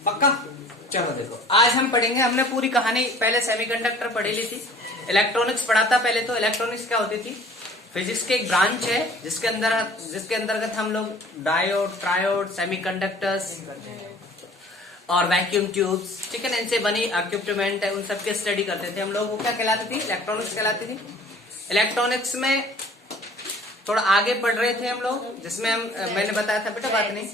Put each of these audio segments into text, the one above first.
पक्का? चलो देखो, आज हम पढ़ेंगे, हमने पूरी कहानी पहले सेमीकंडक्टर पढ़ी ली थी, इलेक्ट्रॉनिक्स पढ़ा था पहले। तो इलेक्ट्रॉनिक्स क्या होती थी? फिजिक्स के एक ब्रांच है जिसके अंतर्गत हम लोग डायोड, ट्रायोड, सेमीकंडक्टर्स और वैक्यूम ट्यूब्स, ठीक है ना, इनसे बनी इक्विपमेंट है, उन सबके स्टडी करते थे हम लोग। वो क्या कहलाती थी? इलेक्ट्रॉनिक्स कहलाती थी। इलेक्ट्रॉनिक्स में थोड़ा आगे पढ़ रहे थे हम लोग, जिसमें हम मैंने बताया था बेटा, बात नहीं,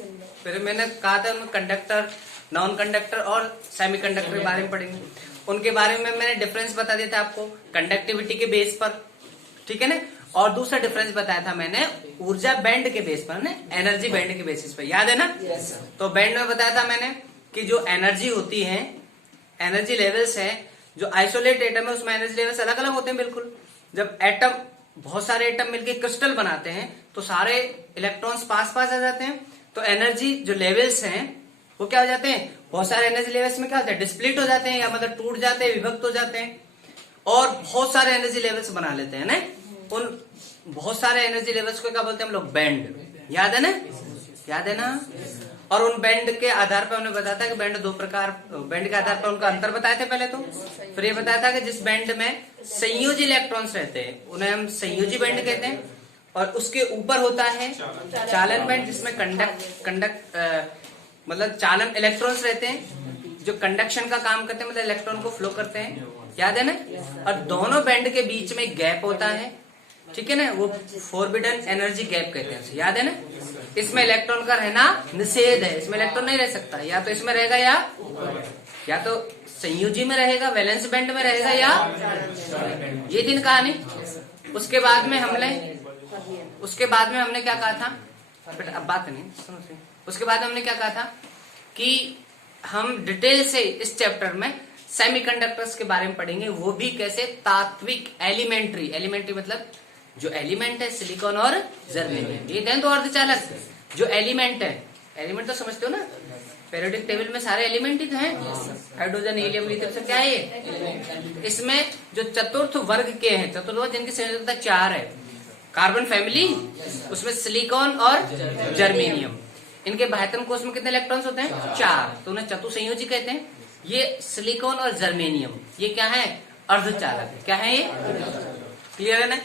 फिर मैंने कहा था कंडक्टर, नॉन कंडक्टर और सेमीकंडक्टर के बारे में पढ़ेंगे। उनके बारे में मैंने डिफरेंस बता दिया था आपको कंडक्टिविटी के बेस पर, ठीक है ना। और दूसरा डिफरेंस बताया था मैंने ऊर्जा बैंड के बेस पर, एनर्जी बैंड के बेसिस पर, याद है ना? yes, तो बैंड में बताया था मैंने कि जो एनर्जी होती है, एनर्जी लेवल्स है, जो आइसोलेट एटम है उसमें एनर्जी लेवल्स अलग अलग होते हैं बिल्कुल। जब एटम, बहुत सारे एटम मिलकर क्रिस्टल बनाते हैं तो सारे इलेक्ट्रॉन्स पास पास आ जाते हैं, तो एनर्जी जो लेवल्स हैं वो क्या हो जाते हैं? बहुत सारे एनर्जी लेवल्स में क्या होता है? डिस्प्लिट हो जाते हैं, या मतलब टूट जाते हैं, विभक्त हो जाते हैं, और बहुत सारे एनर्जी लेवल्स बना लेते हैं ना। उन बहुत सारे एनर्जी लेवल्स को क्या बोलते हैं हम लोग? बैंड। याद है ना? याद है ना? और उन बैंड के आधार पर हमने बताया था कि बैंड दो प्रकार, बैंड के आधार पर उनका अंतर बताए थे पहले। तो फिर ये बताया था कि जिस बैंड में संयोजी इलेक्ट्रॉन्स रहते हैं उन्हें हम संयोजी बैंड कहते हैं, और उसके ऊपर होता है चालन बैंड, जिसमें मतलब चालन इलेक्ट्रॉन्स रहते हैं जो कंडक्शन का काम करते हैं, मतलब इलेक्ट्रॉन को फ्लो करते हैं। याद है ना? और दोनों बैंड के बीच में गैप होता है, ठीक है ना, वो फोरबिडन एनर्जी गैप कहते हैं। याद है ना? इसमें इलेक्ट्रॉन का रहना निषेध है, इसमें इलेक्ट्रॉन नहीं रह सकता, या तो इसमें रहेगा या तो संयोजी में रहेगा, वैलेंस बैंड में रहेगा, या ये दिन कहानी। उसके बाद में हमने क्या कहा था? अब बात नहीं सुनो। उसके बाद हमने क्या कहा था कि हम डिटेल से इस चैप्टर में सेमीकंडक्टर्स के बारे में पढ़ेंगे, वो भी कैसे? तात्विक, एलिमेंट्री मतलब जो एलिमेंट है सिलिकॉन और जर्मेनियम, ये दें तो अर्धचालक जो एलिमेंट है, एलिमेंट तो समझते हो ना, पीरियोडिक टेबल में सारे एलिमेंट ही तो हैं, हाइड्रोजन, हीलियम, लिथियम, सब क्या है ये? इसमें जो चतुर्थ वर्ग के हैं, चतुर्थ वर्ग जिनकी संयोजकता 4 है, कार्बन फैमिली, उसमें सिलिकॉन और जर्मेनियम, इनके बाह्यतम कोश में कितने इलेक्ट्रॉन्स होते हैं? 4, तो उन्हें चतुसंयोजी कहते हैं। ये सिलिकॉन और जर्मेनियम ये क्या है? अर्धचालक है। क्या है ये? क्लियर है ना?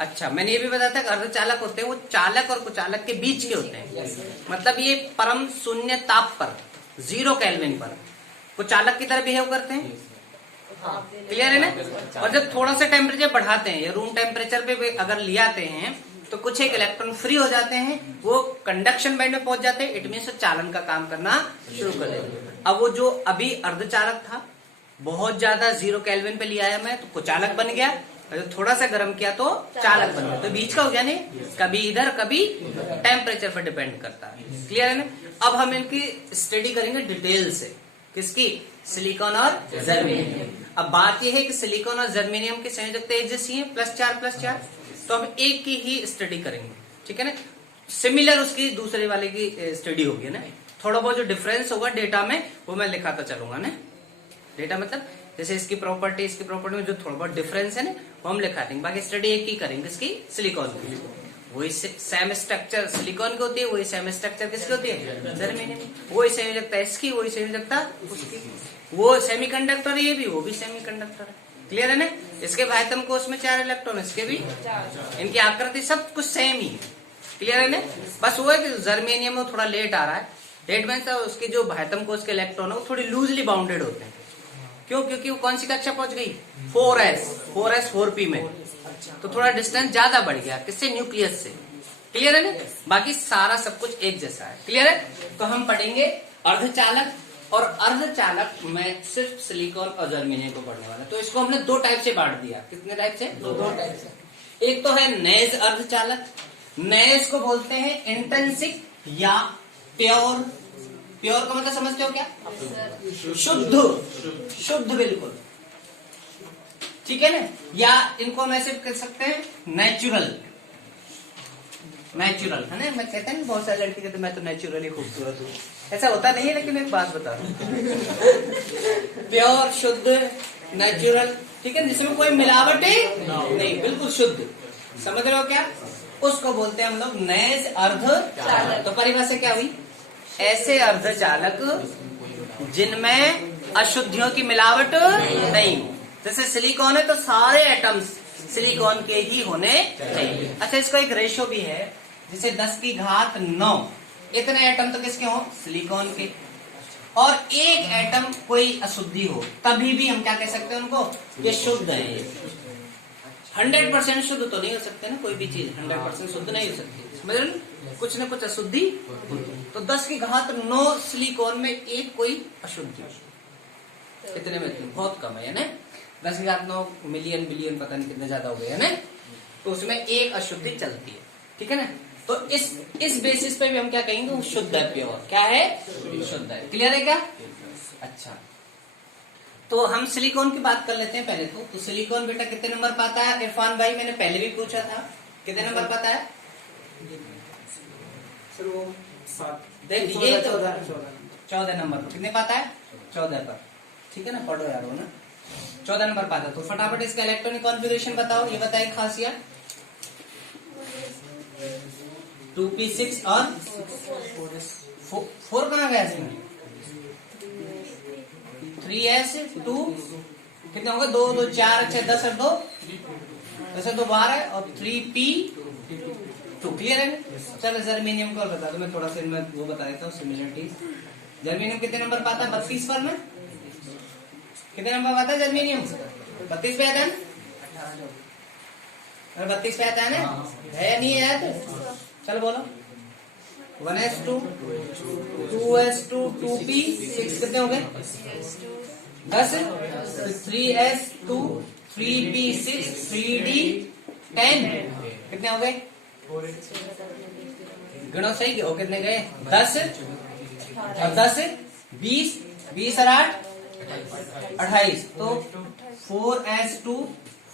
अच्छा, मैंने ये भी बताया था कि अर्धचालक होते हैं वो चालक और कुचालक के बीच के होते हैं, मतलब ये परम शून्य ताप पर, 0 केल्विन पर कुचालक की तरह बिहेव करते हैं। क्लियर है ना? और जब थोड़ा सा टेम्परेचर बढ़ाते हैं या रूम टेम्परेचर पे अगर ले आते हैं तो कुछ एक इलेक्ट्रॉन फ्री हो जाते हैं, वो कंडक्शन बैंड में पहुंच जाते हैं, इट मीन्स चालन का काम करना शुरू कर देते। अब वो जो अभी अर्धचालक था, बहुत ज्यादा 0 केल्विन पे ले आया मैं तो कुचालक बन गया, थोड़ा सा गर्म किया तो चालक बन गया, तो बीच का हो गया नहीं, कभी इधर कभी टेम्परेचर पर डिपेंड करता है। क्लियर है ना? अब हम इनकी स्टडी करेंगे डिटेल से, किसकी? सिलिकॉन और जर्मेनियम। अब बात यह है कि सिलिकॉन और जर्मेनियम की संयोजकता एक जैसी है, +4+4, तो हम एक की ही स्टडी करेंगे, ठीक है ना। सिमिलर उसकी दूसरे वाले की स्टडी होगी ना, थोड़ा बहुत जो डिफरेंस होगा डेटा में वो मैं लिखाता चलूंगा ना। डेटा मतलब जैसे इसकी प्रॉपर्टी में जो थोड़ा बहुत डिफरेंस है ना वो हम लिखा देंगे, बाकी स्टडी एक ही करेंगे इसकी, सिलिकॉन की। वही सेम स्ट्रक्चर सिलिकॉन की होती है, वही सेम स्ट्रक्चर किसकी होती है? जर्मेनियम। वही संयोजकता इसकी, वही संयोजकता उसकी। वो सेमीकंडक्टर, ये भी, वो भी सेमीकंडक्टर है। क्लियर है ना? इसके बाह्यतम कोश में 4 इलेक्ट्रॉन, इसके भी, इनकी आकृति सब कुछ सेम ही है। क्लियर है ना? बस वो है कि जर्मेनियम में थोड़ा लेट आ रहा है, लेट मीन्स उसके जो बाह्यतम कोश के इलेक्ट्रॉन है वो थोड़ी लूजली बाउंडेड होते हैं। क्यों? क्योंकि वो कौन सी कक्षा पहुंच गई? 4s 4p में, तो थोड़ा डिस्टेंस ज्यादा बढ़ गया, किससे? न्यूक्लियस से। क्लियर है ना? बाकी सारा सब कुछ एक जैसा है। क्लियर है? तो हम पढ़ेंगे अर्धचालक, और अर्धचालक में सिर्फ सिलिकॉन और जर्मेनियम को पढ़ने वाला। तो इसको हमने 2 टाइप से बांट दिया। कितने टाइप से? 2 टाइप से। एक तो है नैज अर्धचालक, नैज को बोलते हैं इंट्रिंसिक या प्योर। प्योर का मतलब समझते हो क्या? शुद्ध बिल्कुल, ठीक है ना। या इनको हम ऐसे कह सकते हैं नेचुरल है ना। मैं कहता है बहुत सारे लड़की कहते मैं तो नेचुरली खूबसूरत हूँ, ऐसा होता नहीं है, लेकिन एक बात बता प्योर, शुद्ध, नेचुरल, ठीक है, जिसमें कोई मिलावट नहीं, बिल्कुल शुद्ध, समझ रहे हो क्या? उसको बोलते हैं हम लोग नैज अर्धचालक। तो परिभाषा क्या हुई? ऐसे अर्धचालक जिनमें अशुद्धियों की मिलावट नहीं हो। जैसे सिलिकॉन है तो सारे एटम्स सिलिकॉन के ही होने चाहिए। अच्छा, इसका एक रेशो भी है, जैसे 10 की घात 9 इतने एटम तो किसके हो? सिलिकॉन के। और एक एटम कोई अशुद्धि हो तभी भी हम क्या कह सकते हैं उनको? ये शुद्ध है। 100% शुद्ध तो नहीं हो सकते ना, कोई भी चीज 100% शुद्ध नहीं हो सकती, समझ रहे? कुछ न कुछ अशुद्धि। तो 10 की घात 9 सिलिकॉन में एक कोई अशुद्धि, कितने में? बहुत कम है ना। 10 की घात 9 मिलियन बिलियन पता नहीं कितने ज्यादा हो गए है ना। तो उसमें एक अशुद्धि चलती है, ठीक है ना। तो इस बेसिस पे भी हम क्या कहेंगे? वो शुद्ध है, प्योर। क्या है? शुद्ध है। क्लियर है क्या? अच्छा, तो हम सिलिकॉन की बात कर लेते हैं पहले। तो सिलिकॉन बेटा कितने नंबर पाता है इरफान भाई? मैंने पहले भी पूछा था, कितने नंबर पाता है? देखिए ये 14 नंबर पर कितने पाता है? 14 पर, ठीक है ना। पढ़ो यार वो ना, 14 नंबर पाता। तो फटाफट इसका इलेक्ट्रॉनिक कॉन्फ़िगरेशन बताओ। ये बताए खासियत। 2p6 और 4 कहाँ गया इसमें? 3s2 कितने होंगे? 2 2 4, अच्छा 10 और 2 10 और 2 12 और 3p2। क्लियर है? चलो जर्मेनियम को बता दो, मैं थोड़ा सा इनमें वो बता देता हूँ सिमिलरिटीज। जर्मेनियम कितने नंबर पाता है? 32 पर में कितने नंबर पाता है जर्मेनियम? 32 पे आता है ना? 32 पे आता है ना? है या नहीं है यार? चलो बोलो। 1s2 2s2 2p6 कितने हो गए? 10। 3s2 3p6 3d10 कितने हो गए? गिनो सही हो, कितने गए? 10 और 10 20 20 और 8 28। तो 4s2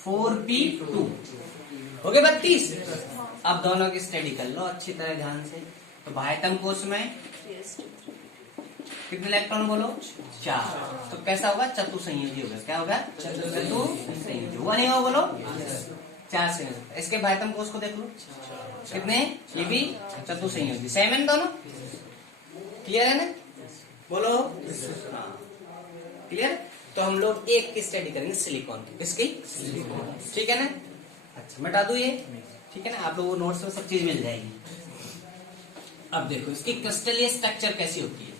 4p2 हो गए 32। अब दोनों की स्टडी कर लो अच्छी तरह ध्यान से। तो बाह्यतम कोश में कितने इलेक्ट्रॉन बोलो? 4। तो कैसा होगा? चतुसंयोजी होगा। क्या होगा? चतुसंयोजी। हुआ नहीं होगा? बोलो 4 संयोजी। इसके बाह्यतम कोश को देख लो कितने? ये भी चतुसंयोजी। 7 दोनों। क्लियर है ना? बोलो क्लियर। तो हम लोग एक की स्टडी करेंगे सिलिकॉन की। किसकी? सिलिकॉन। ठीक है ना। अच्छा मिटा दू ये, ठीक है ना। आप लोगों को नोट्स में सब चीज मिल जाएगी। अब देखो इसकी क्रिस्टलीय स्ट्रक्चर कैसी होती है?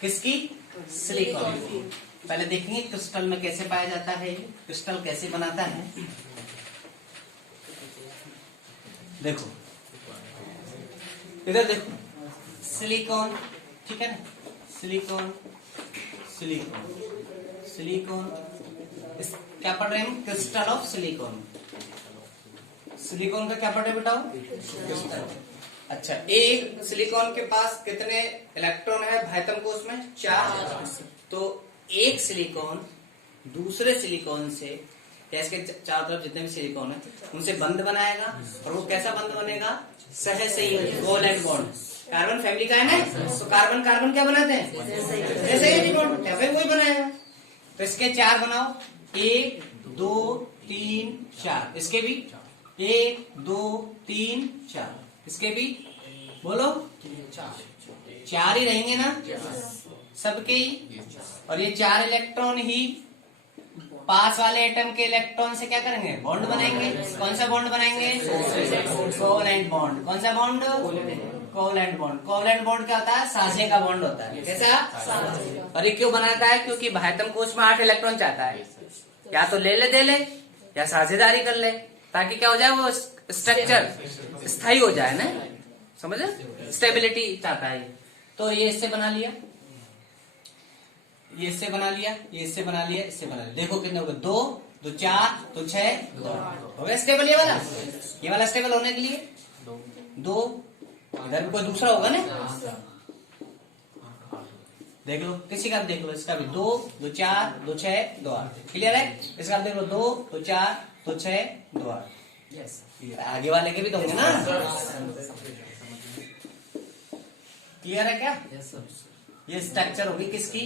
किसकी? सिलिकॉन की। पहले देखेंगे क्रिस्टल में कैसे पाया जाता है, क्रिस्टल कैसे बनाता है। देखो इधर देखो, सिलिकॉन, ठीक है ना। सिलिकॉन सिलिकॉन सिलिकॉन क्या पढ़ रहे हैं हम? Crystal of silicon. सिलिकॉन का क्या पढ़ रहे बेटा? क्रिस्टल। अच्छा, एक सिलिकॉन के पास कितने इलेक्ट्रॉन है बाह्यतम कोश में? 4। तो एक सिलिकॉन दूसरे सिलिकॉन से, इसके चारों तरफ जितने भी सिलिकॉन है उनसे बंध बनाएगा। और वो कैसा बंध बनेगा? सहसंयोजी, कोवैलेंट बॉन्ड। कार्बन फैमिली का है ना, तो कार्बन कार्बन क्या बनाते हैं? सहसंयोजी बॉन्ड। या फिर वही बनाएगा। तो इसके 4 बनाओ, 1 2 3 4। इसके भी 1 2 3 4। इसके भी बोलो 4 ही रहेंगे ना सबके ही। और ये 4 इलेक्ट्रॉन ही पास वाले एटम के इलेक्ट्रॉन से क्या करेंगे? बॉन्ड बनाएंगे। कौन सा बॉन्ड बनाएंगे? Covalent bond. कौन सा bond? Covalent bond. Covalent bond क्या होता है? साझे का बॉन्ड होता है। कैसा? और ये क्यों बनाता है? क्योंकि बाह्यतम कोश में 8 इलेक्ट्रॉन चाहता है, या तो ले ले या साझेदारी कर ले, ताकि क्या हो जाए? वो स्ट्रक्चर स्थायी हो जाए ना, समझे? स्टेबिलिटी चाहता है। तो ये इससे बना लिया, ये इससे बना लिया, ये इससे बना लिया, इससे बना लिया। देखो कितने हो गए? 2 2 4 2 6 2 हो गया स्टेबल। ये वाला स्टेबल होने के लिए 2। इधर भी कोई दूसरा होगा ना, देख लो किसी का भी देख लो। इसका भी 2 2 4 2 6 2 8। क्लियर है? इसका भी देख लो 2 2 4 2 6 2 8। आगे वाले के भी तो होंगे ना। क्लियर है क्या? ये स्ट्रक्चर होगी किसकी?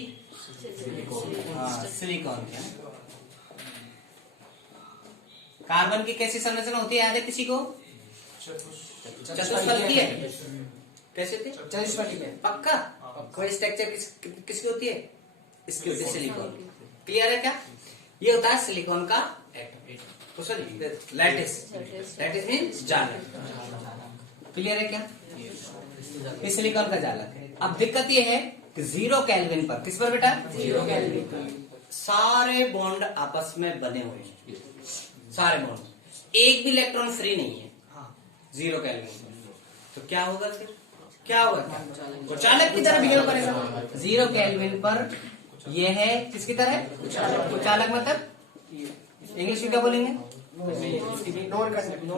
सिलिकॉन की। कार्बन की कैसी संरचना होती है? याद है किसी को? चतुष्फलकीय है। कैसे थे? चतुष्फलकीय। पक्का? कोई स्ट्रक्चर किसकी होती है? इसकी होती है सिलिकॉन। क्लियर है क्या? ये होता है सिलिकॉन का atom, sorry lattice. Lattice means जालक। क्लियर है क्या? ये सिलिकॉन का जालक है। अब दिक्कत ये है कि 0 केल्विन पर, किस पर बेटा? 0 केल्विन पर सारे बॉन्ड आपस में बने हुए हैं, सारे बॉन्ड, एक भी इलेक्ट्रॉन फ्री नहीं है 0 केल्विन पर। तो क्या होगा फिर? क्या होगा? कुचालक की तरह बिहेव करेगा। 0 केल्विन पर ये है किसकी तरह? कुचालक। मतलब इंग्लिश में क्या बोलेंगे?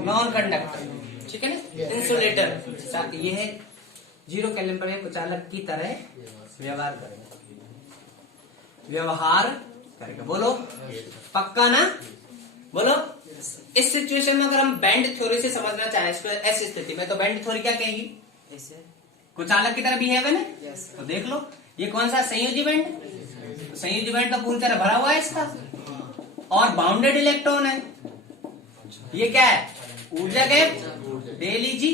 Non conductor. ठीक है ना? इंसुलेटर। ये है 0 केल्विन पर कुचालक की तरह व्यवहार करेगा, व्यवहार करेगा। बोलो पक्का ना? बोलो। इस सिचुएशन में अगर हम बैंड थ्योरी से समझना चाहें इसको, ऐसी स्थिति में, तो बैंड थ्योरी क्या कहेगी? कुचालक की तरह बिहेव है ना? तो देख लो, ये कौन सा संयोजी बैंड? संयोजी बैंड तो पूरी तरह भरा हुआ है इसका, और बाउंडेड इलेक्ट्रॉन है। ये क्या है? ऊर्जा गैप, डेली जी।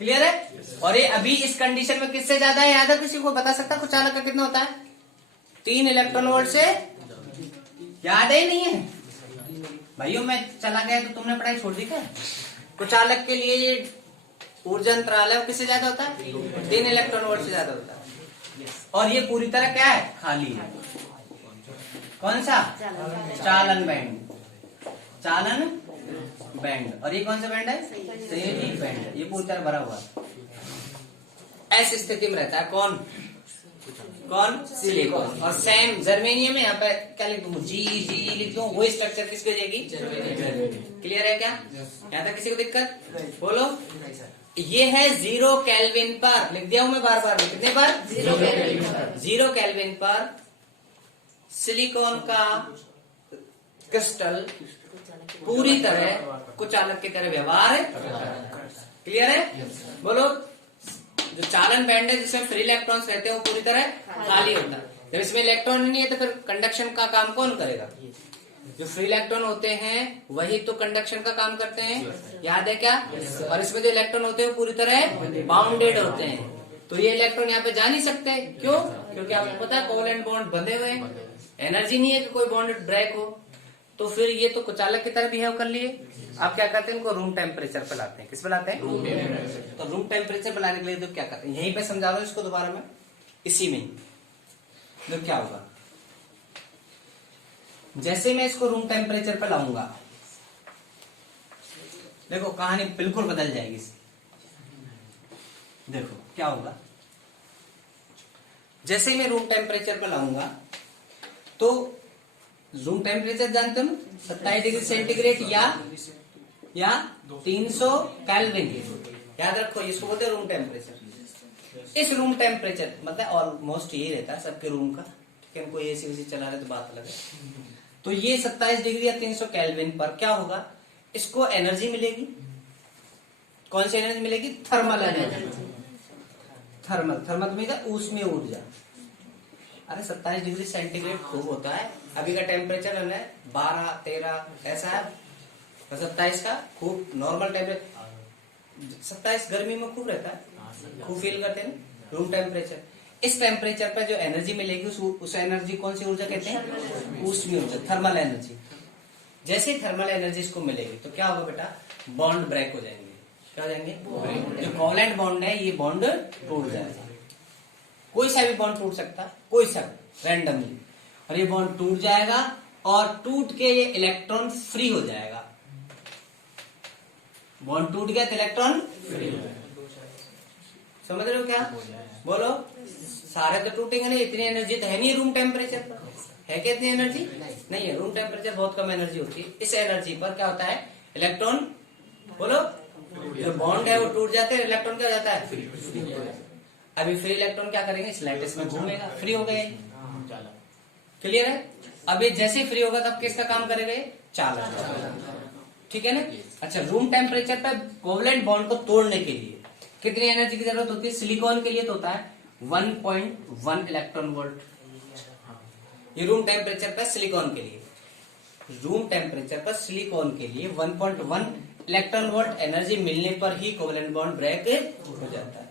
क्लियर है? और ये अभी इस कंडीशन में किससे ज्यादा है? याद है? किसी को बता सकता कुचालक का कितना होता है? 3 इलेक्ट्रॉन वोल्ट से याद ही नहीं है भाइयों। मैं चला गया तो तुमने पढ़ाई छोड़ दी क्या? कुचालक के लिए ये ऊर्जा अंतराल है, किससे ज्यादा होता है? 3 इलेक्ट्रॉन वोल्ट से ज्यादा होता है। और ये पूरी तरह क्या है? खाली है। कौन सा? चालन बैंड। चालन बैंड। और ये कौन सा बैंड है? संयोजी बैंड। ये पूरी तरह भरा हुआ है। ऐसी स्थिति में रहता है कौन? कौन? सिलिकॉन। और सेम जर्मेनियम में यहाँ पे क्या लिख दूं? जी लिख दूं। वही स्ट्रक्चर किसको देगी? क्लियर है क्या? यहाँ तक किसी को दिक्कत? बोलो। ये है 0 केल्विन पर, लिख दिया हूं मैं बार बार। कितने पर? 0 केल्विन पर। 0 केल्विन पर सिलिकॉन का क्रिस्टल पूरी तरह कुचालक की तरह व्यवहार है। क्लियर है? बोलो। जो चालन बैंड है जिसमें फ्री इलेक्ट्रॉन्स रहते हैं वो पूरी तरह खाली होता है। जब इसमें इलेक्ट्रॉन नहीं है तो फिर कंडक्शन का काम कौन करेगा? जो फ्री इलेक्ट्रॉन होते हैं वही तो कंडक्शन का काम करते हैं। याद है क्या? और इसमें जो इलेक्ट्रॉन होते हैं वो पूरी तरह बाउंडेड होते हैं। तो ये इलेक्ट्रॉन यहाँ पे जा नहीं सकते। क्यों? क्योंकि आपको पता है कोवेलेंट बॉन्ड बंधे हुए हैं, एनर्जी नहीं है कि कोई बॉन्ड ब्रेक हो। तो फिर ये तो कुचालक की तरह बिहेव कर लिए। आप क्या करते हैं? इनको रूम टेम्परेचर पे लाते हैं। किस पे लाते हैं? Room temperature. तो रूम टेम्परेचर पे लाने के लिए तो क्या करते हैं? यहीं पे समझा रहा हूं इसको दोबारा मैं, इसी में। तो क्या होगा? जैसे मैं इसको रूम टेम्परेचर पे लाऊंगा, देखो कहानी बिल्कुल बदल जाएगी। देखो क्या होगा। जैसे मैं रूम टेम्परेचर पे लाऊंगा तो रूम टेम्परेचर जानते हो ना? 27 डिग्री सेंटीग्रेड या 300 केल्विन। याद रखो, इसको बोलते हैं रूम टेम्परेचर। इस रूम टेम्परेचर मतलब ऑलमोस्ट यही रहता है सबके रूम का। ठीक है? कोई एसी चला रहे तो बात अलग है। तो ये 27 डिग्री या 300 केल्विन पर क्या होगा? इसको एनर्जी मिलेगी। कौन सी एनर्जी मिलेगी? Thermal energy. थर्मल मतलब ऊष्मीय ऊर्जा। अरे 27 डिग्री सेंटीग्रेड खूब होता है। अभी का टेम्परेचर है 12-13 ऐसा है। तो 27 का खूब नॉर्मल टेम्परेचर। 27 गर्मी में खूब रहता है, खूब फील करते हैं रूम टेम्परेचर। इस टेम्परेचर पर जो एनर्जी मिलेगी उस एनर्जी कौन सी ऊर्जा कहते हैं? ऊष्मीय ऊर्जा, थर्मल एनर्जी। जैसे थर्मल एनर्जी इसको मिलेगी तो क्या होगा बेटा? बॉन्ड ब्रेक हो जाएंगे। क्या हो जाएंगे? जो कोवेलेंट बॉन्ड है ये बॉन्ड टूट जाएगा। कोई सा भी बॉन्ड टूट सकता है, कोई सा रैंडमली। और ये बॉन्ड टूट जाएगा और टूट के ये इलेक्ट्रॉन फ्री हो जाएगा। बॉन्ड टूट गया तो इलेक्ट्रॉन फ्री हो जाएगा। समझ रहे हो क्या? बोलो। सारे तो टूटेंगे नहीं, इतनी एनर्जी तो है नहीं रूम टेम्परेचर पर। है क्या इतनी एनर्जी? नहीं है। रूम टेम्परेचर बहुत कम एनर्जी होती है। इस एनर्जी पर क्या होता है? इलेक्ट्रॉन, बोलो, जो बॉन्ड है वो टूट जाते हैं, इलेक्ट्रॉन क्या हो जाता है? फ्री। अभी फ्री इलेक्ट्रॉन क्या करेंगे? इस लैटिस में घूमेगा, फ्री हो गए। क्लियर है? अभी जैसे फ्री होगा तब किसका काम करेगा? चालन। ठीक है ना? अच्छा, रूम टेम्परेचर पर कोवेलेंट बॉन्ड को तोड़ने के लिए कितनी एनर्जी की जरूरत होती है? सिलिकॉन के लिए तो होता है 1.1 इलेक्ट्रॉन वोल्ट। ये रूम टेम्परेचर पर सिलिकॉन के लिए, रूम टेम्परेचर पर सिलिकॉन के लिए 1.1 इलेक्ट्रॉन वोल्ट एनर्जी मिलने पर ही कोवेलेंट बॉन्ड ब्रेक हो जाता है।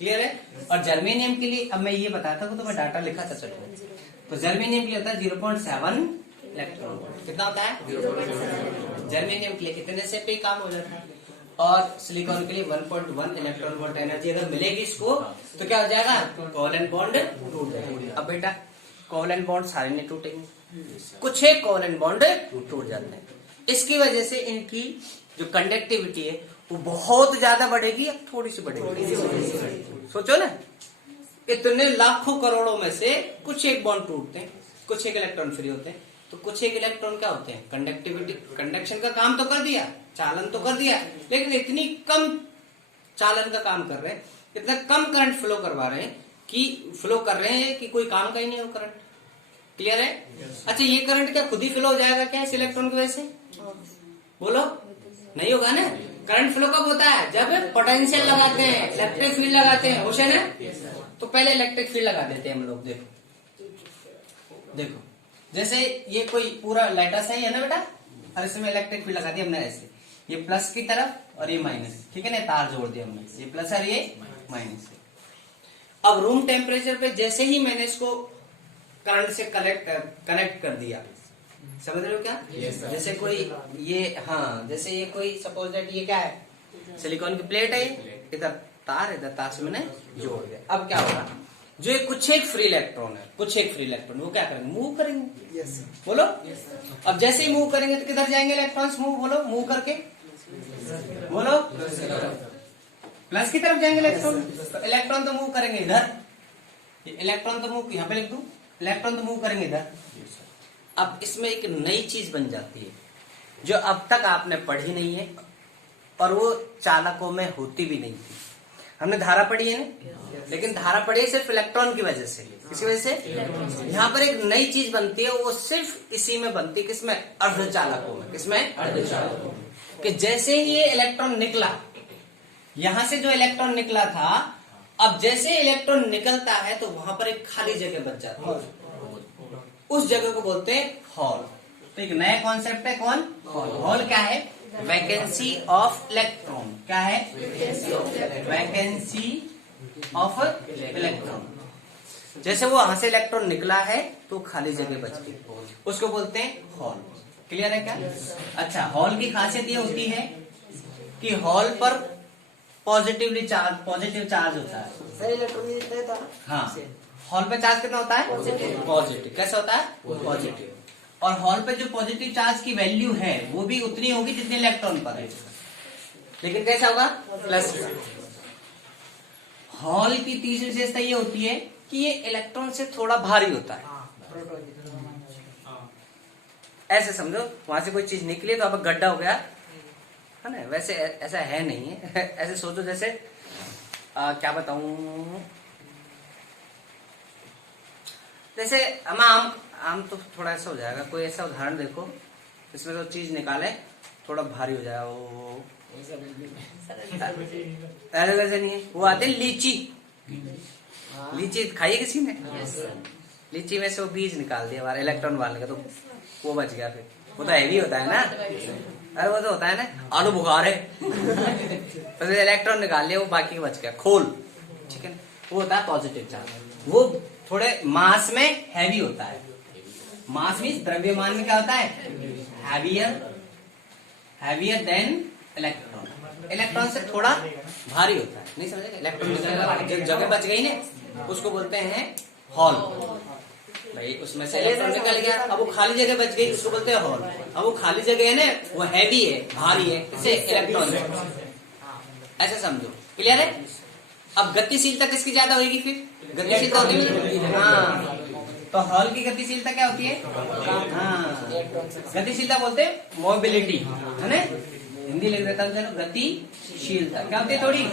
क्लियर है। और जर्मेनियम के लिए अब मैं ये बताता हूँ, तो मैं डाटा लिखा था चलो। तो जर्मेनियम के लिए होता है 0.7 इलेक्ट्रॉन वोल्ट। कितना होता है? 0.7। जर्मेनियम के लिए इतने से पे काम हो जाता है। और सिलिकॉन के लिए 1.1 इलेक्ट्रॉन वोल्ट एनर्जी अगर मिलेगी इसको तो क्या हो जाएगा? कोवेलेंट बॉन्ड टूट जाएगा। अब बेटा कोवेलेंट बॉन्ड सारे नहीं टूटेंगे, कुछ एक कोवेलेंट बॉन्ड टूट जाते हैं। इसकी वजह से इनकी जो कंडक्टिविटी है वो बहुत ज्यादा बढ़ेगी या थोड़ी सी बढ़ेगी? सोचो ना, इतने लाखों करोड़ों में से कुछ एक बॉन्ड टूटते हैं, कुछ एक इलेक्ट्रॉन फ्री होते हैं। तो कुछ एक इलेक्ट्रॉन क्या होते हैं? कंडक्टिविटी, कंडक्शन का काम तो कर दिया, चालन तो कर दिया, लेकिन इतनी कम चालन का काम कर रहे हैं, इतना कम करंट फ्लो करवा रहे हैं कि कोई काम का ही नहीं हो करंट। क्लियर है? अच्छा, ये करंट क्या खुद ही फ्लो हो जाएगा क्या इस इलेक्ट्रॉन की वजह से? बोलो, नहीं होगा ना। करंट फ्लो कब होता है? जब पोटेंशियल लगाते हैं, इलेक्ट्रिक फील्ड लगाते हैं, होश है ना। तो पहले इलेक्ट्रिक फील्ड लगा देते हैं हम लोग। देखो जैसे ये कोई पूरा लाइटस है ना बेटा, और इसमें इलेक्ट्रिक फील्ड लगा दी हमने ऐसे, ये प्लस की तरफ और ये माइनस, ठीक है ना, तार जोड़ दिया हमने, ये प्लस और ये माइनस। अब रूम टेम्परेचर पे जैसे ही मैंने इसको करंट से कनेक्ट कर दिया, समझ रहे हो क्या? जैसे कोई ये, हाँ, जैसे ये कोई सपोज दैट ये क्या है? सिलिकॉन की प्लेट है, इधर तार से मैंने जोड़ दिया। अब क्या होगा? जो ये कुछ एक फ्री इलेक्ट्रॉन है, वो क्या करेंगे? मूव करेंगे। बोलो। अब जैसे ही मूव करेंगे तो किधर जाएंगे इलेक्ट्रॉन्स? बोलो, मूव करके बोलो, प्लस की तरफ जाएंगे इलेक्ट्रॉन। तो इलेक्ट्रॉन तो मूव करेंगे इधर, इलेक्ट्रॉन तो मूव, यहाँ पे लिख दूं, इलेक्ट्रॉन तो मूव करेंगे इधर। अब इसमें एक नई चीज बन जाती है जो अब तक आपने पढ़ी नहीं है और वो चालकों में होती भी नहीं थी। हमने धारा पढ़ी है ना, लेकिन धारा पढ़ी है सिर्फ इलेक्ट्रॉन की वजह से। किसकी वजह से? यहाँ पर एक नई चीज बनती है, वो सिर्फ इसी में बनती है। किसमें? अर्धचालकों में। किसमें? अर्धचालकों में। कि जैसे ही ये इलेक्ट्रॉन निकला, यहां से जो इलेक्ट्रॉन निकला था, अब जैसे इलेक्ट्रॉन निकलता है तो वहां पर एक खाली जगह बच जाती है, उस जगह को बोलते हैं हॉल। तो एक नया कॉन्सेप्ट है, कौन? हॉल। हॉल क्या है? Vacancy of electron. क्या है? Vacancy of electron. जैसे वो वहां से इलेक्ट्रॉन निकला है तो खाली जगह बच गई, उसको बोलते हैं हॉल। क्लियर है क्या? अच्छा, हॉल की खासियत ये होती है कि हॉल पर पॉजिटिव चार्ज होता है। हाँ, हॉल पे चार्ज कितना होता है? पॉजिटिव। कैसा होता है? पॉजिटिव। और हॉल पे जो पॉजिटिव चार्ज की वैल्यू है वो भी उतनी होगी जितनी इलेक्ट्रॉन पर है, लेकिन कैसा होगा? प्लस। हॉल की तीसरी विशेषता ये होती है कि ये इलेक्ट्रॉन से थोड़ा भारी होता है। ऐसे समझो, वहां से कोई चीज निकली तो अब गड्ढा हो गया है ना, वैसे ऐसा है नहीं है। ऐसे सोचो जैसे क्या बताऊं, जैसे हम आम तो थोड़ा ऐसा हो जाएगा। कोई ऐसा उदाहरण देखो इसमें तो चीज निकाले थोड़ा भारी हो जाएगा, वो ऐसे वैसे नहीं है। वो आते लीची, लीची खाई है किसी ने? लीची में से वो बीज निकाल दिया हमारे इलेक्ट्रॉन वाले का, तो वो बच गया। फिर वो तो हैवी होता है ना, अरे वो तो होता है ना, आलू बुखार है तो इलेक्ट्रॉन निकाल लिया, वो बाकी बच गया खोल, ठीक है। वो होता है पॉजिटिव चार्ज। वो थोड़े मास में हैवी होता है। मास मीन्स द्रव्यमान में क्या होता है? Heavier than electron. इलेक्ट्रॉन से थोड़ा भारी होता है। नहीं समझे? इलेक्ट्रॉन जो जगह बच गई ना उसको बोलते हैं हॉल। भाई उसमें से इलेक्ट्रॉन निकल गया, अब वो खाली जगह बच गई, उसको बोलते हैं हॉल। अब वो खाली जगह है ना, वो हैवी है, भारी है, इससे इलेक्ट्रॉन ऐसे समझो। क्लियर है? अब गतिशीलता किसकी ज्यादा होगी? फिर गतिशीलता होगी, हाँ। तो हॉल की गतिशीलता क्या होती है? हाँ, गतिशीलता बोलते हैं मोबिलिटी, है ना। हिंदी लिख देता हूँ चलो। गतिशीलता क्या होती है? थोड़ी